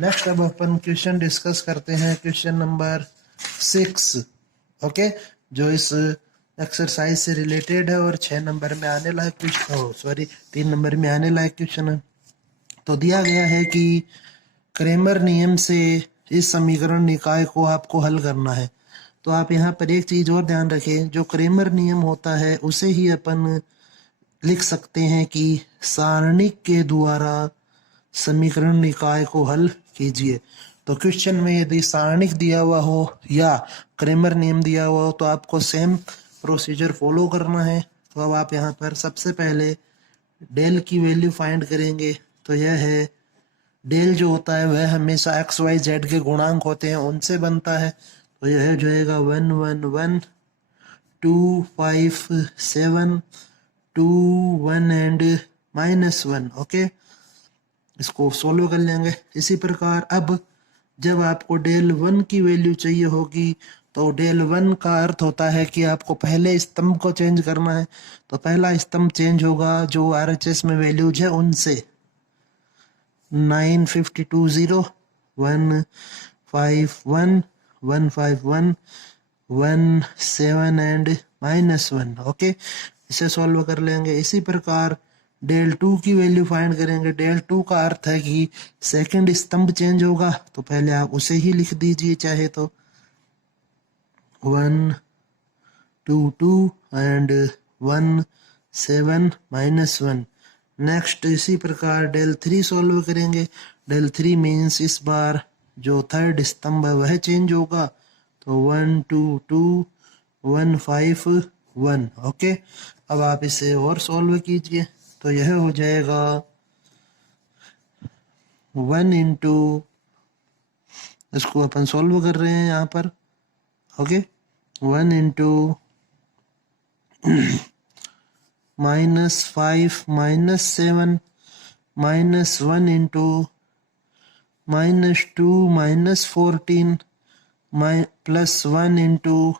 नेक्स्ट अब अपन क्वेश्चन डिस्कस करते हैं, क्वेश्चन नंबर 6। ओके, जो इस एक्सरसाइज से रिलेटेड है और 6 नंबर में आने लायक क्वेश्चन, 3 नंबर में आने लायक क्वेश्चन है। तो दिया गया है कि क्रेमर नियम से इस समीकरण निकाय को आपको हल करना है। तो आप यहाँ पर एक चीज और ध्यान रखें, जो क्रेमर नियम होता है उसे ही अपन लिख सकते हैं कि सारणिक के द्वारा समीकरण निकाय को हल कीजिए। तो क्वेश्चन में यदि सारणिक दिया हुआ हो या क्रेमर नियम दिया हुआ हो तो आपको सेम प्रोसीजर फॉलो करना है। तो अब आप यहाँ पर सबसे पहले डेल की वैल्यू फाइंड करेंगे तो यह है, डेल जो होता है वह हमेशा एक्स वाई जेड के गुणांक होते हैं उनसे बनता है। तो यह जो है 1 1 1 2 5 7 2 1 एंड -1। ओके, इसको सोल्व कर लेंगे। इसी प्रकार अब जब आपको डेल वन की वैल्यू चाहिए होगी तो डेल वन का अर्थ होता है कि आपको पहले स्तंभ को चेंज करना है। तो पहला स्तंभ चेंज होगा जो आरएचएस में वैल्यूज है उनसे, 952 151 151 17 एंड -1। ओके, इसे सॉल्व कर लेंगे। इसी प्रकार डेल टू की वैल्यू फाइंड करेंगे। डेल टू का अर्थ है कि सेकंड स्तंभ चेंज होगा, तो पहले आप उसे ही लिख दीजिए चाहे तो, 1 2 2 एंड 1 7 -1। नेक्स्ट इसी प्रकार डेल थ्री सॉल्व करेंगे। डेल थ्री मीन्स इस बार जो थर्ड स्तंभ है वह चेंज होगा, तो 1 2 2 1 5 1। ओके, अब आप इसे और सॉल्व कीजिए तो यह हो जाएगा 1 इंटू, इसको अपन सॉल्व कर रहे हैं यहाँ पर। Okay, 1 into -5 -7 -1 into -2 -14 +1 into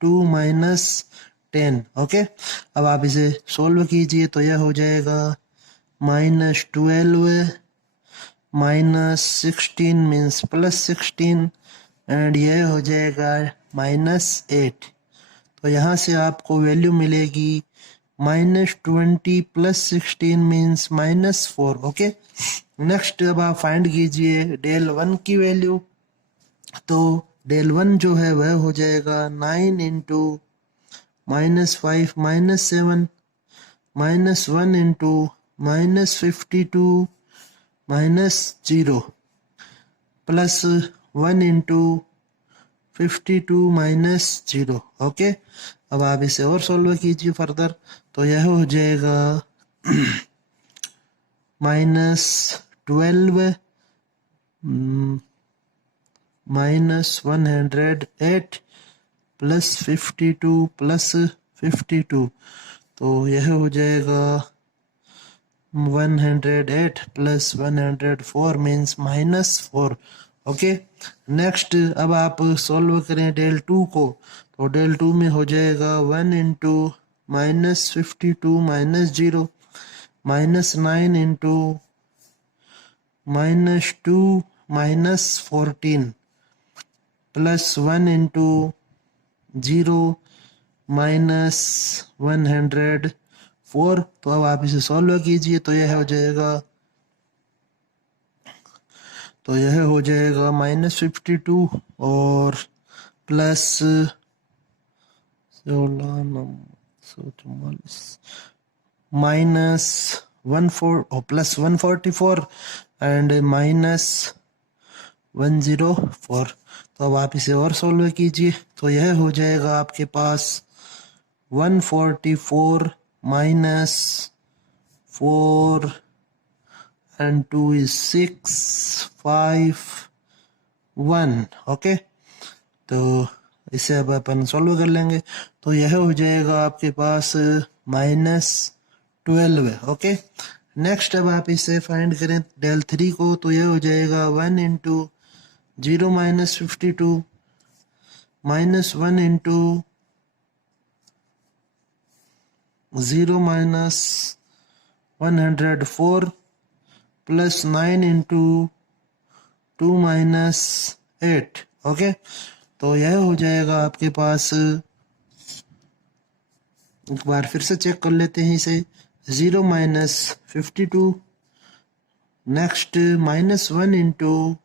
2 -10। Okay, अब आप इसे सोल्व कीजिए तो यह हो जाएगा -12 -16 मीन्स +16 एंड यह हो जाएगा -8। तो यहाँ से आपको वैल्यू मिलेगी -20 +16 मीन्स -4। ओके, नेक्स्ट अब आप फाइंड कीजिए डेल वन की वैल्यू। तो डेल वन जो है वह हो जाएगा 9 इंटू -5 -7 -1 इंटू -52 -0 +1 इंटू 52 -0। ओके, अब आप इसे और सॉल्व कीजिए फर्दर तो यह हो जाएगा -12 -108 +52 +52। तो यह हो जाएगा 108 +104 मीन्स -4। ओके, नेक्स्ट अब आप सॉल्व करें डेल टू को, तो डेल टू में हो जाएगा 1 इंटू -52 -0 -9 इंटू -2 -14 +1 इंटू 0 -104। तो अब आप इसे सॉल्व कीजिए तो यह हो जाएगा, -52 और प्लस 144 एंड -104। तो अब आप इसे और सॉल्व कीजिए तो यह हो जाएगा आपके पास 144 -4 and 2 is 6 5 1। ओके, तो इसे अब अपन सॉल्व कर लेंगे तो यह हो जाएगा आपके पास -12। ओके, नेक्स्ट अब आप इसे फाइंड करें डेल थ्री को तो यह हो जाएगा 1 इंटू 0 -52 -1 इंटू 0 -104 +9 इंटू 2 -8। ओके, तो यह हो जाएगा आपके पास, एक बार फिर से चेक कर लेते हैं इसे, 0 -52 next -1 into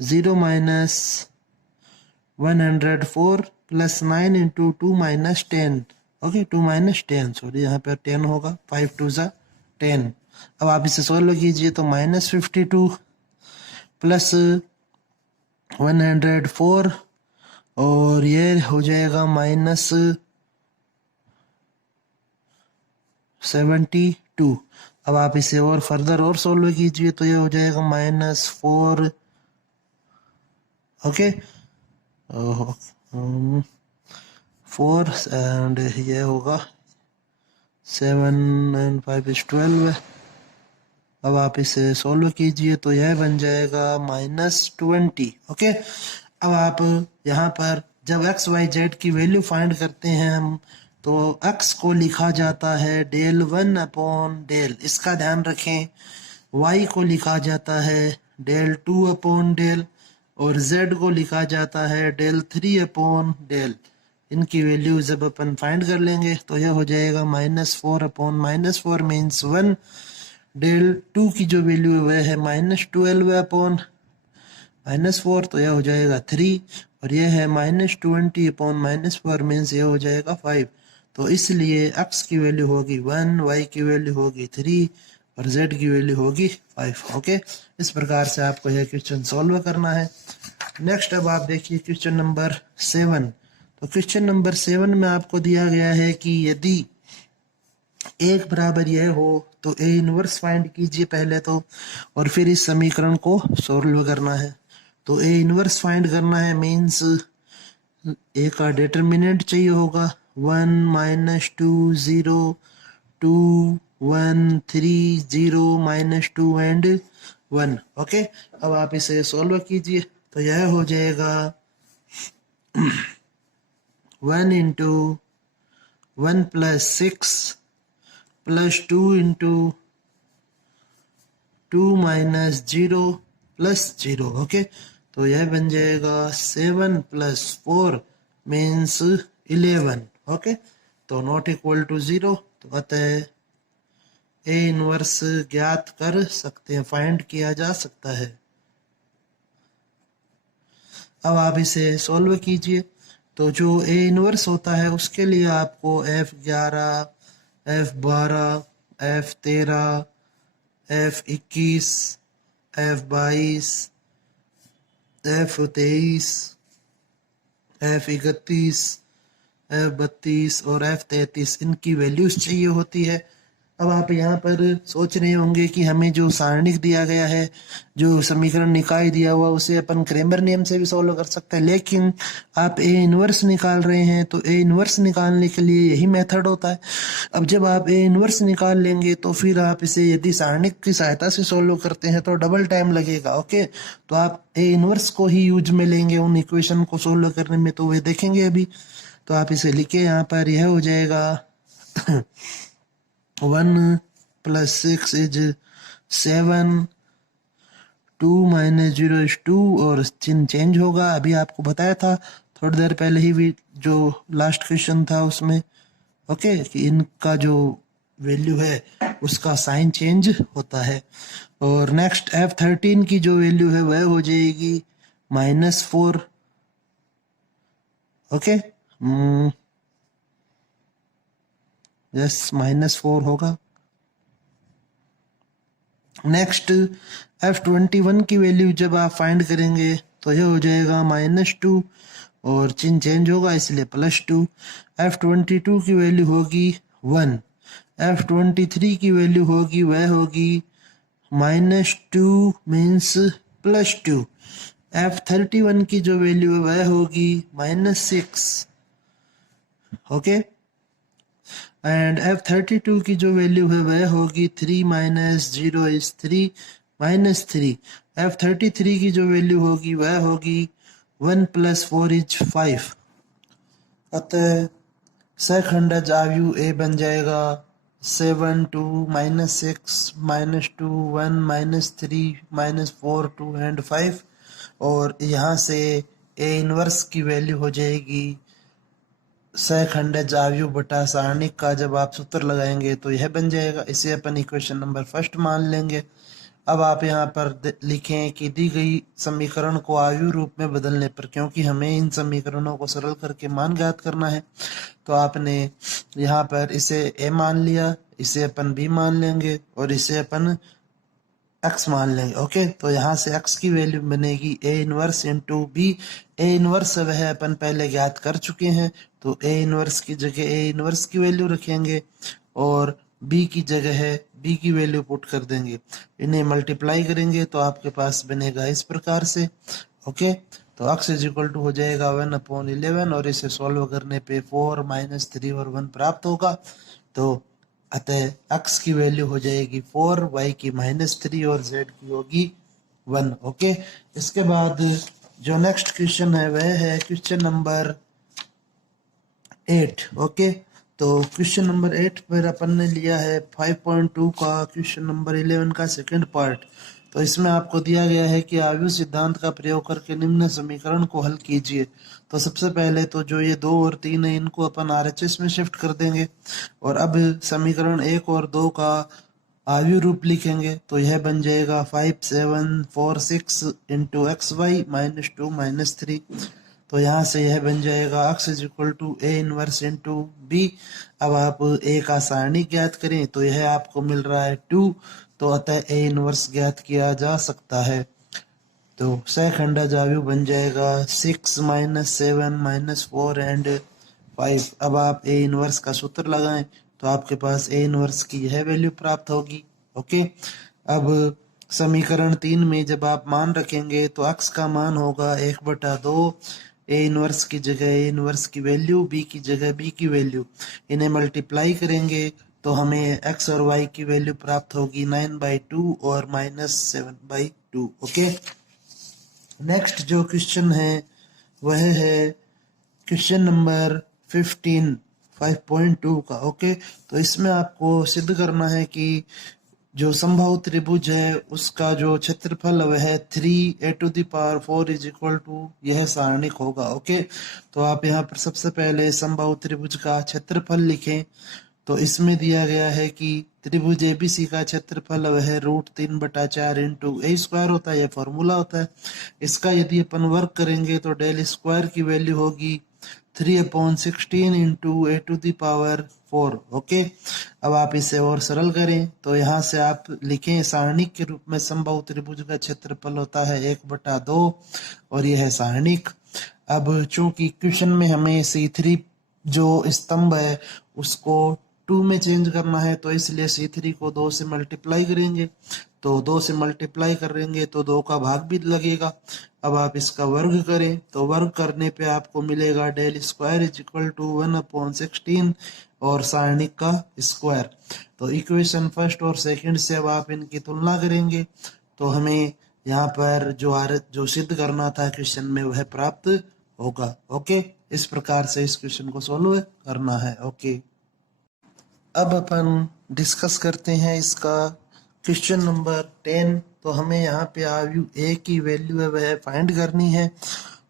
0 -104 +9 into 2 -10। Okay, 2 -10 sorry, यहाँ पे 10 होगा, 5 2 ज़ा 10। अब आप इसे सॉल्व कीजिए तो -52 प्लस 104 और ये हो जाएगा -72 टू। अब आप इसे और फर्दर और सोल्व कीजिए तो ये हो जाएगा -4, ओके, 4 एंड ये होगा 7 and 5 is 12। अब आप इसे सोल्व कीजिए तो यह बन जाएगा -20, ओके। अब आप यहाँ पर जब एक्स वाई जेड की वैल्यू फाइंड करते हैं हम, तो एक्स को लिखा जाता है डेल 1/डेल, इसका ध्यान रखें। वाई को लिखा जाता है डेल 2/डेल और जेड को लिखा जाता है डेल 3/डेल। इनकी वैल्यू जब अपन फाइंड कर लेंगे तो यह हो जाएगा -4/-4 मीन्स 1। डेल 2 की जो वैल्यू है वह है -12/-4, तो यह हो जाएगा 3, और यह है -20/-4 मीन्स यह हो जाएगा 5। तो इसलिए x की वैल्यू होगी 1, y की वैल्यू होगी 3 और z की वैल्यू होगी 5, ओके। इस प्रकार से आपको यह क्वेश्चन सॉल्व करना है। नेक्स्ट अब आप देखिए क्वेश्चन नंबर 7। तो क्वेश्चन नंबर 7 में आपको दिया गया है कि यदि एक बराबर यह हो तो ए इनवर्स फाइंड कीजिए पहले तो, और फिर इस समीकरण को सॉल्व करना है। तो ए इनवर्स फाइंड करना है मीन्स ए का डिटर्मिनेंट चाहिए होगा 1 -2 0 2 1 3 0 -2 एंड 1, ओके। अब आप इसे सॉल्व कीजिए तो यह हो जाएगा 1 इंटू 1 + 6 + 2 इंटू 2 - 0 + 0, ओके। तो यह बन जाएगा 7 + 4 मीन्स 11, ओके। तो नॉट इक्वल टू 0, तो अतः ए इनवर्स ज्ञात कर सकते हैं, फाइंड किया जा सकता है। अब आप इसे सॉल्व कीजिए तो जो ए इनवर्स होता है उसके लिए आपको F11, F12, F13, F21, F22, F23, F31, F32 और F33 इनकी वैल्यूज चाहिए होती है। अब आप यहाँ पर सोच रहे होंगे कि हमें जो सारणिक दिया गया है, जो समीकरण निकाय दिया हुआ, उसे अपन क्रेमर नियम से भी सॉल्व कर सकते हैं, लेकिन आप ए इनवर्स निकाल रहे हैं तो ए इनवर्स निकालने के लिए यही मेथड होता है। अब जब आप ए इनवर्स निकाल लेंगे तो फिर आप इसे यदि सारणिक की सहायता से सॉल्व करते हैं तो डबल टाइम लगेगा, ओके। तो आप ए इनवर्स को ही यूज में लेंगे उन इक्वेशन को सॉल्व करने में, तो वे देखेंगे अभी। तो आप इसे लिखे यहाँ पर, यह हो जाएगा 1 + 6 is 7, 2 - 0 is 2 और चिन्ह चेंज होगा। अभी आपको बताया था थोड़ी देर पहले ही भी, जो लास्ट क्वेश्चन था उसमें, ओके, कि इनका जो वैल्यू है उसका साइन चेंज होता है। और नेक्स्ट F13 की जो वैल्यू है वह हो जाएगी -4, ओके। यस, -4 होगा। नेक्स्ट F21 की वैल्यू जब आप फाइंड करेंगे तो यह हो जाएगा -2 और चिन्ह चेंज होगा इसलिए +2। F22 की वैल्यू होगी 1। F23 की वैल्यू होगी, वह होगी -2 मीन्स +2। F31 की जो वैल्यू है वह होगी -6, ओके। एंड F32 की जो वैल्यू है वह होगी 3 - 0 is 3 -3। F33 की जो वैल्यू होगी वह होगी 1 + 4 is 5। अतः सखंडज अवयव ए बन जाएगा 7 2 -6 -2 1 -3 -4 2 एंड 5। और यहाँ से ए इनवर्स की वैल्यू हो जाएगी सखंडज अवयव बटा सारणिक का जब आप सूत्र लगाएंगे तो यह बन जाएगा। इसे अपन इक्वेशन नंबर 1 मान लेंगे। अब आप यहाँ पर लिखें कि दी गई समीकरण को अवयव रूप में बदलने पर, क्योंकि हमें इन समीकरणों को सरल करके मान ज्ञात करना है, तो आपने यहाँ पर इसे ए मान लिया, इसे अपन बी मान लेंगे और इसे अपन एक्स मान लेंगे, ओके। तो यहाँ से एक्स की वैल्यू बनेगी A inverse into B. A inverse वह अपन पहले ज्ञात कर चुके हैं, तो ए इनवर्स की जगह ए इनवर्स की वैल्यू रखेंगे और बी की जगह है बी की वैल्यू पुट कर देंगे, इन्हें मल्टीप्लाई करेंगे तो आपके पास बनेगा इस प्रकार से। ओके, तो x इज इक्वल टू हो जाएगा 1/11 और इसे सॉल्व करने पे 4 -3 और 1 प्राप्त होगा। तो अतः x की वैल्यू हो जाएगी 4, y की -3 और z की होगी 1। ओके, इसके बाद जो नेक्स्ट क्वेश्चन है वह है क्वेश्चन नंबर 8। ओके, तो क्वेश्चन नंबर 8 पर अपन ने लिया है 5.2 का क्वेश्चन नंबर 11 का सेकंड पार्ट। तो इसमें आपको दिया गया है कि आयु सिद्धांत का प्रयोग करके निम्न समीकरण को हल कीजिए। तो सबसे पहले तो जो ये 2 और 3 है इनको अपन आरएचएस में शिफ्ट कर देंगे और अब समीकरण 1 और 2 का आयु रूप लिखेंगे। तो यह बन जाएगा 5 7 4 6 इंटू एक्स वाई -2 -3। तो यहाँ से यह बन जाएगा x is equal to A inverse into B. अब आप ए का सारणी ज्ञात करें तो यह आपको मिल रहा है 2, तो अतः ए इनवर्स ज्ञात किया जा सकता है। तो सहखंडज आयु बन जाएगा 6 -7 -4 एंड 5। अब आप ए इनवर्स का सूत्र लगाएं तो आपके पास ए इनवर्स की यह वैल्यू प्राप्त होगी। ओके, अब समीकरण 3 में जब आप मान रखेंगे तो x का मान होगा 1/2, ए इनवर्स की जगह ए इनवर्स की वैल्यू, बी की जगह बी की वैल्यू, इन्हें मल्टीप्लाई करेंगे तो हमें x और y की वैल्यू प्राप्त होगी 9/2 और -7/2। ओके, नेक्स्ट जो क्वेश्चन है वह है क्वेश्चन नंबर 15 5.2 का। ओके, तो इसमें आपको सिद्ध करना है कि जो समबाहु त्रिभुज है उसका जो क्षेत्रफल वह 3a⁴ इज इक्वल टू यह सारणिक होगा। ओके, तो आप यहाँ पर सबसे पहले समबाहु त्रिभुज का क्षेत्रफल लिखें। तो इसमें दिया गया है कि त्रिभुज एबीसी का क्षेत्रफल वह √3/4 इंटू ए स्क्वायर होता है, यह फॉर्मूला होता है। इसका यदि अपन वर्क करेंगे तो डेल स्क्वायर की वैल्यू होगी 3/16 इंटू a⁴। ओके, अब आप इसे और सरल करें तो यहाँ से आप लिखें सारणिक के रूप में समबाहु त्रिभुज का क्षेत्रफल होता है 1/2 और यह है सारणिक। अब चूंकि क्वेश्चन में हमें C3 जो स्तंभ है उसको 2 में चेंज करना है तो इसलिए C3 को 2 से मल्टीप्लाई करेंगे। तो 2 से मल्टीप्लाई करेंगे तो 2 का भाग भी लगेगा। अब आप इसका वर्ग करें तो वर्ग करने पे आपको मिलेगा del square is equal to 1/16 और सारणिक का स्क्वायर। तो इक्वेशन फर्स्ट और सेकंड से अब आप इनकी तुलना करेंगे तो हमें यहाँ पर जो सिद्ध करना था क्वेश्चन में वह प्राप्त होगा। ओके, इस प्रकार से इस क्वेश्चन को सॉल्व करना है। ओके, अब अपन डिस्कस करते हैं इसका क्वेश्चन नंबर 10। तो हमें यहाँ पे आयु ए की वैल्यू है वह फाइंड करनी है।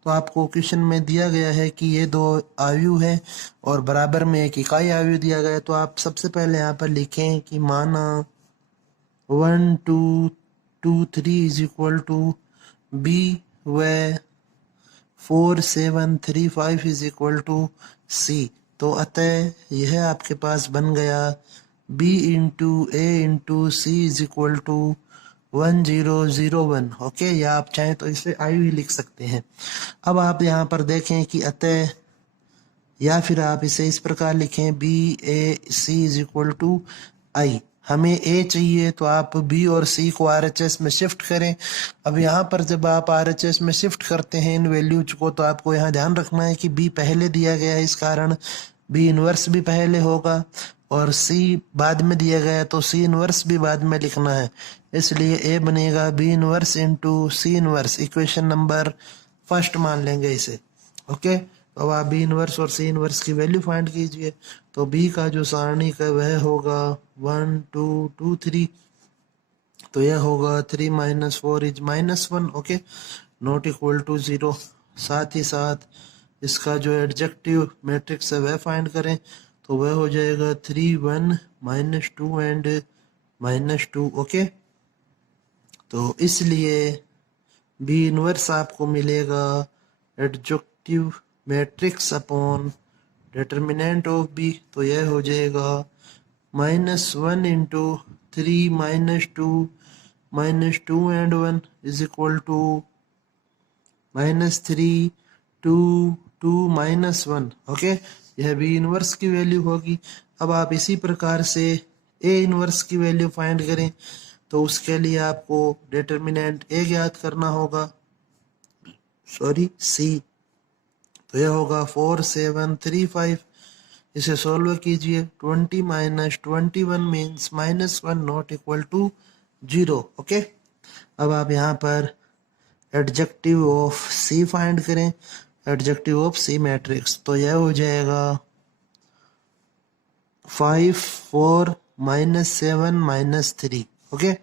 तो आपको क्वेश्चन में दिया गया है कि ये 2 आयु है और बराबर में एक इकाई आयु दिया गया है। तो आप सबसे पहले यहाँ पर लिखें कि माना 1 2 2 3 इज इक्वल टू बी व 4 7 3 5 इज इक्वल टू सी। तो अतः यह आपके पास बन गया b into A into C is equal to 1001। Okay, या आप चाहें तो इसे आयु ही लिख सकते हैं। अब आप यहाँ पर देखें कि अतः, या फिर आप इसे इस प्रकार लिखें b a c is equal to I. हमें ए चाहिए तो आप बी और सी को आरएचएस में शिफ्ट करें। अब यहाँ पर जब आप आरएचएस में शिफ्ट करते हैं इन वैल्यूज को तो आपको यहाँ ध्यान रखना है कि बी पहले दिया गया है, इस कारण बी इनवर्स भी पहले होगा और सी बाद में दिया गया है तो सी इनवर्स भी बाद में लिखना है। इसलिए ए बनेगा B inverse into C inverse, equation number first मान लेंगे इसे। ओके, तो अब आप बी इनवर्स और सी इनवर्स की वैल्यू फाइंड कीजिए। तो बी का जो सारणी का वह होगा 1 2 2 3, तो यह होगा 3 -4 is -1। Okay, not equal to 0। साथ ही साथ इसका जो एडजेक्टिव मैट्रिक्स है वह फाइंड करें तो वह हो जाएगा 3 1 -2 एंड -2। ओके, तो इसलिए बी इनवर्स आपको मिलेगा adjective matrix upon determinant of B. तो यह हो जाएगा -1 into 3 -2 and 1 is equal to -3 2 2 -1। Okay, यह बी इनवर्स की वैल्यू होगी। अब आप इसी प्रकार से ए इनवर्स की वैल्यू फाइंड करें तो उसके लिए आपको डिटर्मिनेंट ए ज्ञात करना होगा, सॉरी सी। तो यह होगा 4735। इसे सोल्व कीजिए। 20 minus 21 means -1 not equal to 0। Okay, अब आप यहाँ पर एडजेक्टिव ऑफ सी फाइंड करें, एडजेक्टिव ऑफ सी मैट्रिक्स। तो यह हो जाएगा 5 4 -7 -3। ओके,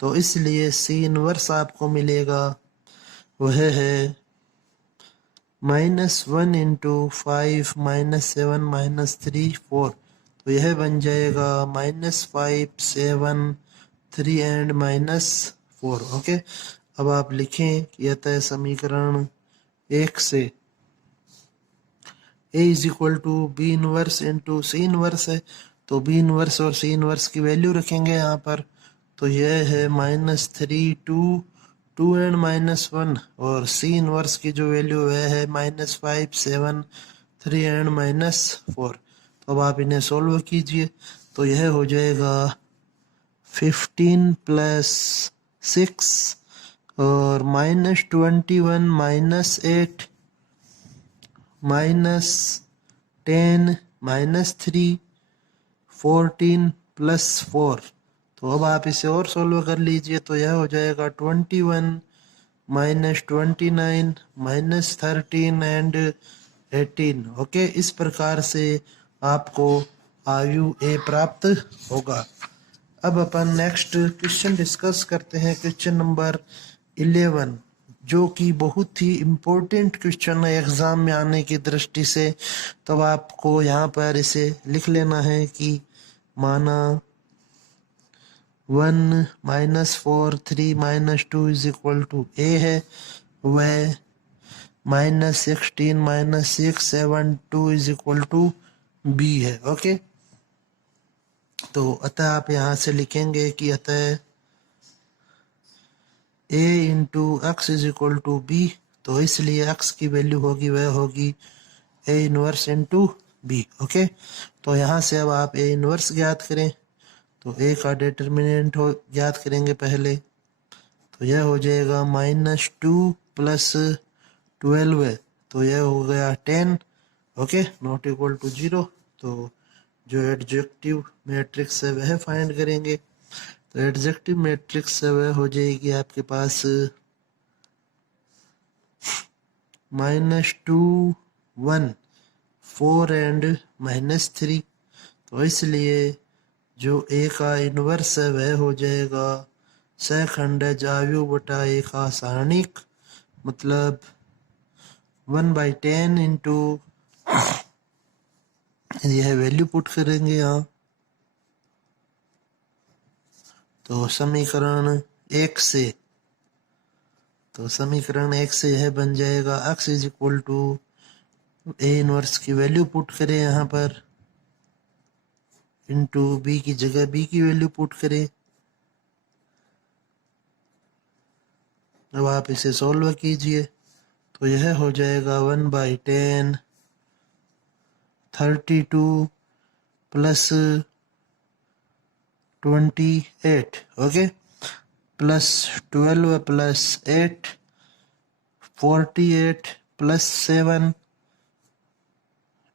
तो इसलिए सी इनवर्स आपको मिलेगा वह है -1 इंटू 5 -7 -3 4। तो यह बन जाएगा -5 7 3 एंड -4। ओके, अब आप लिखें कि अतः समीकरण 1 से A is equal to B inverse into C inverse है, तो बी इनवर्स और सी इनवर्स की वैल्यू रखेंगे यहाँ पर। तो यह है -3 2 एंड -1, और सी इनवर्स की जो वैल्यू है -5 7 3 एंड -4। तो अब आप इन्हें सोल्व कीजिए। तो यह हो जाएगा 15 प्लस 6 और -21 -8 -10 -3 14 प्लस 4। तो अब आप इसे और सोल्व कर लीजिए। तो यह हो जाएगा 21 -29 -13 एंड 18। ओके, इस प्रकार से आपको आयु ए प्राप्त होगा। अब अपन नेक्स्ट क्वेश्चन डिस्कस करते हैं, क्वेश्चन नंबर 11, जो कि बहुत ही इम्पोर्टेंट क्वेश्चन है एग्जाम में आने की दृष्टि से। तब आपको यहाँ पर इसे लिख लेना है कि माना 1 -4 3 -2 इज इक्वल टू ए है, वह -16 -6 7 2 इज इक्वल टू बी है। ओके, तो अतः आप यहाँ से लिखेंगे कि अतः a into x is equal to B. तो इसलिए x की वैल्यू होगी वह होगी a inverse into B. Okay, तो यहाँ से अब आप a इनवर्स ज्ञात करें। तो a का डिटर्मिनेंट हो ज्ञात करेंगे पहले। तो यह हो जाएगा -2 प्लस 12 है, तो यह हो गया 10। Okay, not equal to 0। तो जो एडजेक्टिव मैट्रिक्स है वह फाइंड करेंगे। तो एडजेक्टिव मैट्रिक्स से वह हो जाएगी आपके पास -2 1 4 एंड -3। तो इसलिए जो ए का इनवर्स है वह हो जाएगा सहखंडज आयु बटा ए का सारणिक, मतलब 1/10 इंटू, यह वैल्यू पुट करेंगे यहाँ। तो समीकरण 1 से, तो समीकरण 1 से यह बन जाएगा x is equal to A inverse की वैल्यू पुट करें यहाँ पर, इंटू बी की जगह बी की वैल्यू पुट करें। अब आप इसे सॉल्व कीजिए। तो यह हो जाएगा 1/10 32 plus 28। Okay, plus 12 plus 8 48 plus 7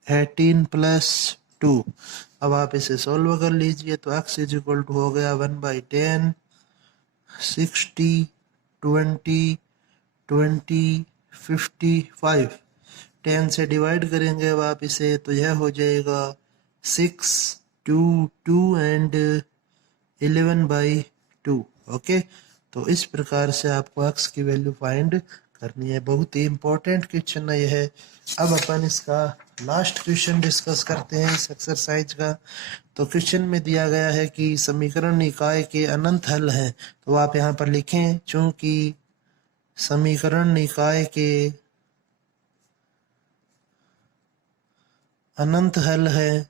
18 plus 2। अब आप इसे सॉल्व कर लीजिए। तो x इज इक्वल टू हो गया 1/10 60 20 20 55। 10 से डिवाइड करेंगे अब आप इसे, तो यह हो जाएगा 6 2 2 एंड 11/2। ओके, तो इस प्रकार से आपको x की वैल्यू फाइंड करनी है। बहुत ही इंपॉर्टेंट क्वेश्चन है यह। अब अपन इसका लास्ट क्वेश्चन डिस्कस करते हैं इस एक्सरसाइज का। तो क्वेश्चन में दिया गया है कि समीकरण निकाय के अनंत हल हैं। तो आप यहाँ पर लिखें, चूंकि समीकरण निकाय के अनंत हल है,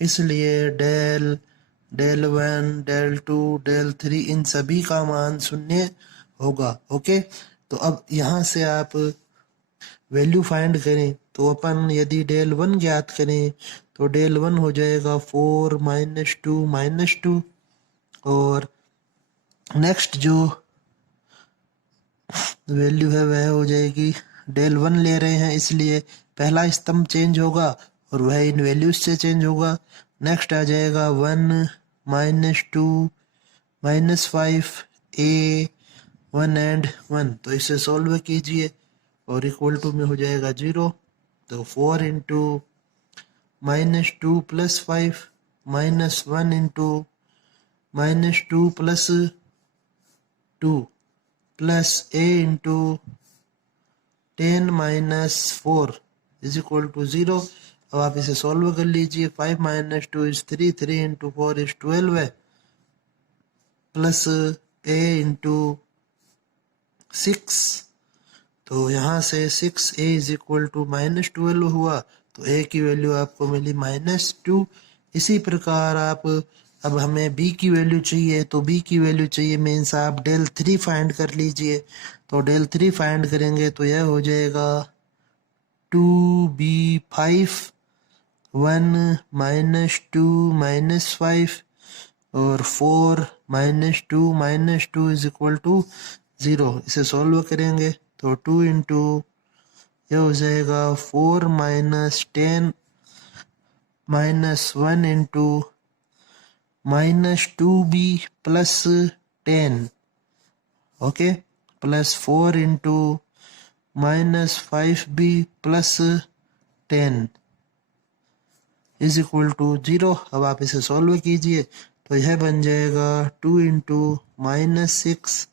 इसलिए डेल डेल 1 डेल 2 डेल 3 इन सभी का मान 0 होगा। ओके, तो अब यहाँ से आप वैल्यू फाइंड करें। तो अपन यदि डेल 1 ज्ञात करें तो डेल 1 हो जाएगा 4 माइनस 2 माइनस 2। और नेक्स्ट जो वैल्यू है वह हो जाएगी, डेल 1 ले रहे हैं इसलिए पहला स्तंभ चेंज होगा और वह इन वैल्यूज से चेंज होगा। नेक्स्ट आ जाएगा 1 माइनस 2 माइनस 5 ए 1 एंड 1, तो इसे सॉल्व कीजिए और इक्वल टू में हो जाएगा 0। तो 4 into minus 2 plus 5 minus 1 into minus 2 plus 2 plus A into 10 minus 4 is equal to 0। अब आप इसे सॉल्व कर लीजिए। 5 माइनस 2 इज 3, 3 इंटू 4 इज 12 है, प्लस ए इंटू 6। तो यहाँ से 6a is equal to minus 12 हुआ, तो a की वैल्यू आपको मिली -2। इसी प्रकार आप, अब हमें b की वैल्यू चाहिए, तो b की वैल्यू चाहिए मीन्स आप डेल 3 फाइंड कर लीजिए। तो डेल 3 फाइंड करेंगे तो यह हो जाएगा 2b5 1 माइनस 2 माइनस 5 और 4 माइनस 2 इज इक्वल टू 0। इसे सॉल्व करेंगे तो 2 इंटू यह हो जाएगा 4 minus 10 minus 1 into minus 2b plus 10, okay, plus 4 into minus 5b plus 10 is equal to 0। अब आप इसे सॉल्व कीजिए तो यह बन जाएगा 2 into minus 6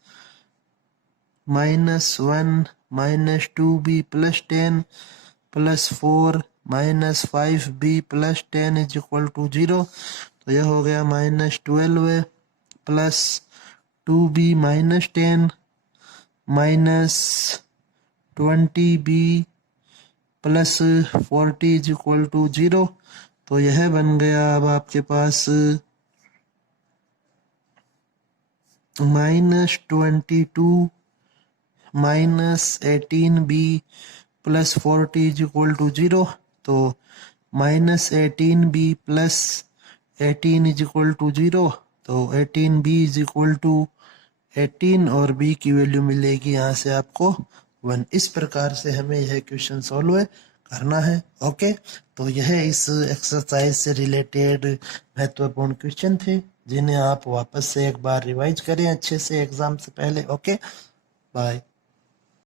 minus 1 minus 2b plus 10 plus 4 minus 5b plus 10 is equal to 0। तो यह हो गया -12 plus 2b minus 10 minus 20b plus 40 is equal to 0। तो यह बन गया अब आपके पास -22 minus 18b plus 40 is equal to 0। तो -18b plus 18 is equal to 0। तो 18b इज इक्वल टू 18 और b की वैल्यू मिलेगी यहाँ से आपको 1। इस प्रकार से हमें यह क्वेश्चन सॉल्व करना है। ओके, तो यह इस एक्सरसाइज से रिलेटेड महत्वपूर्ण क्वेश्चन थे जिन्हें आप वापस से एक बार रिवाइज करें अच्छे से एग्जाम से पहले। Okay, bye.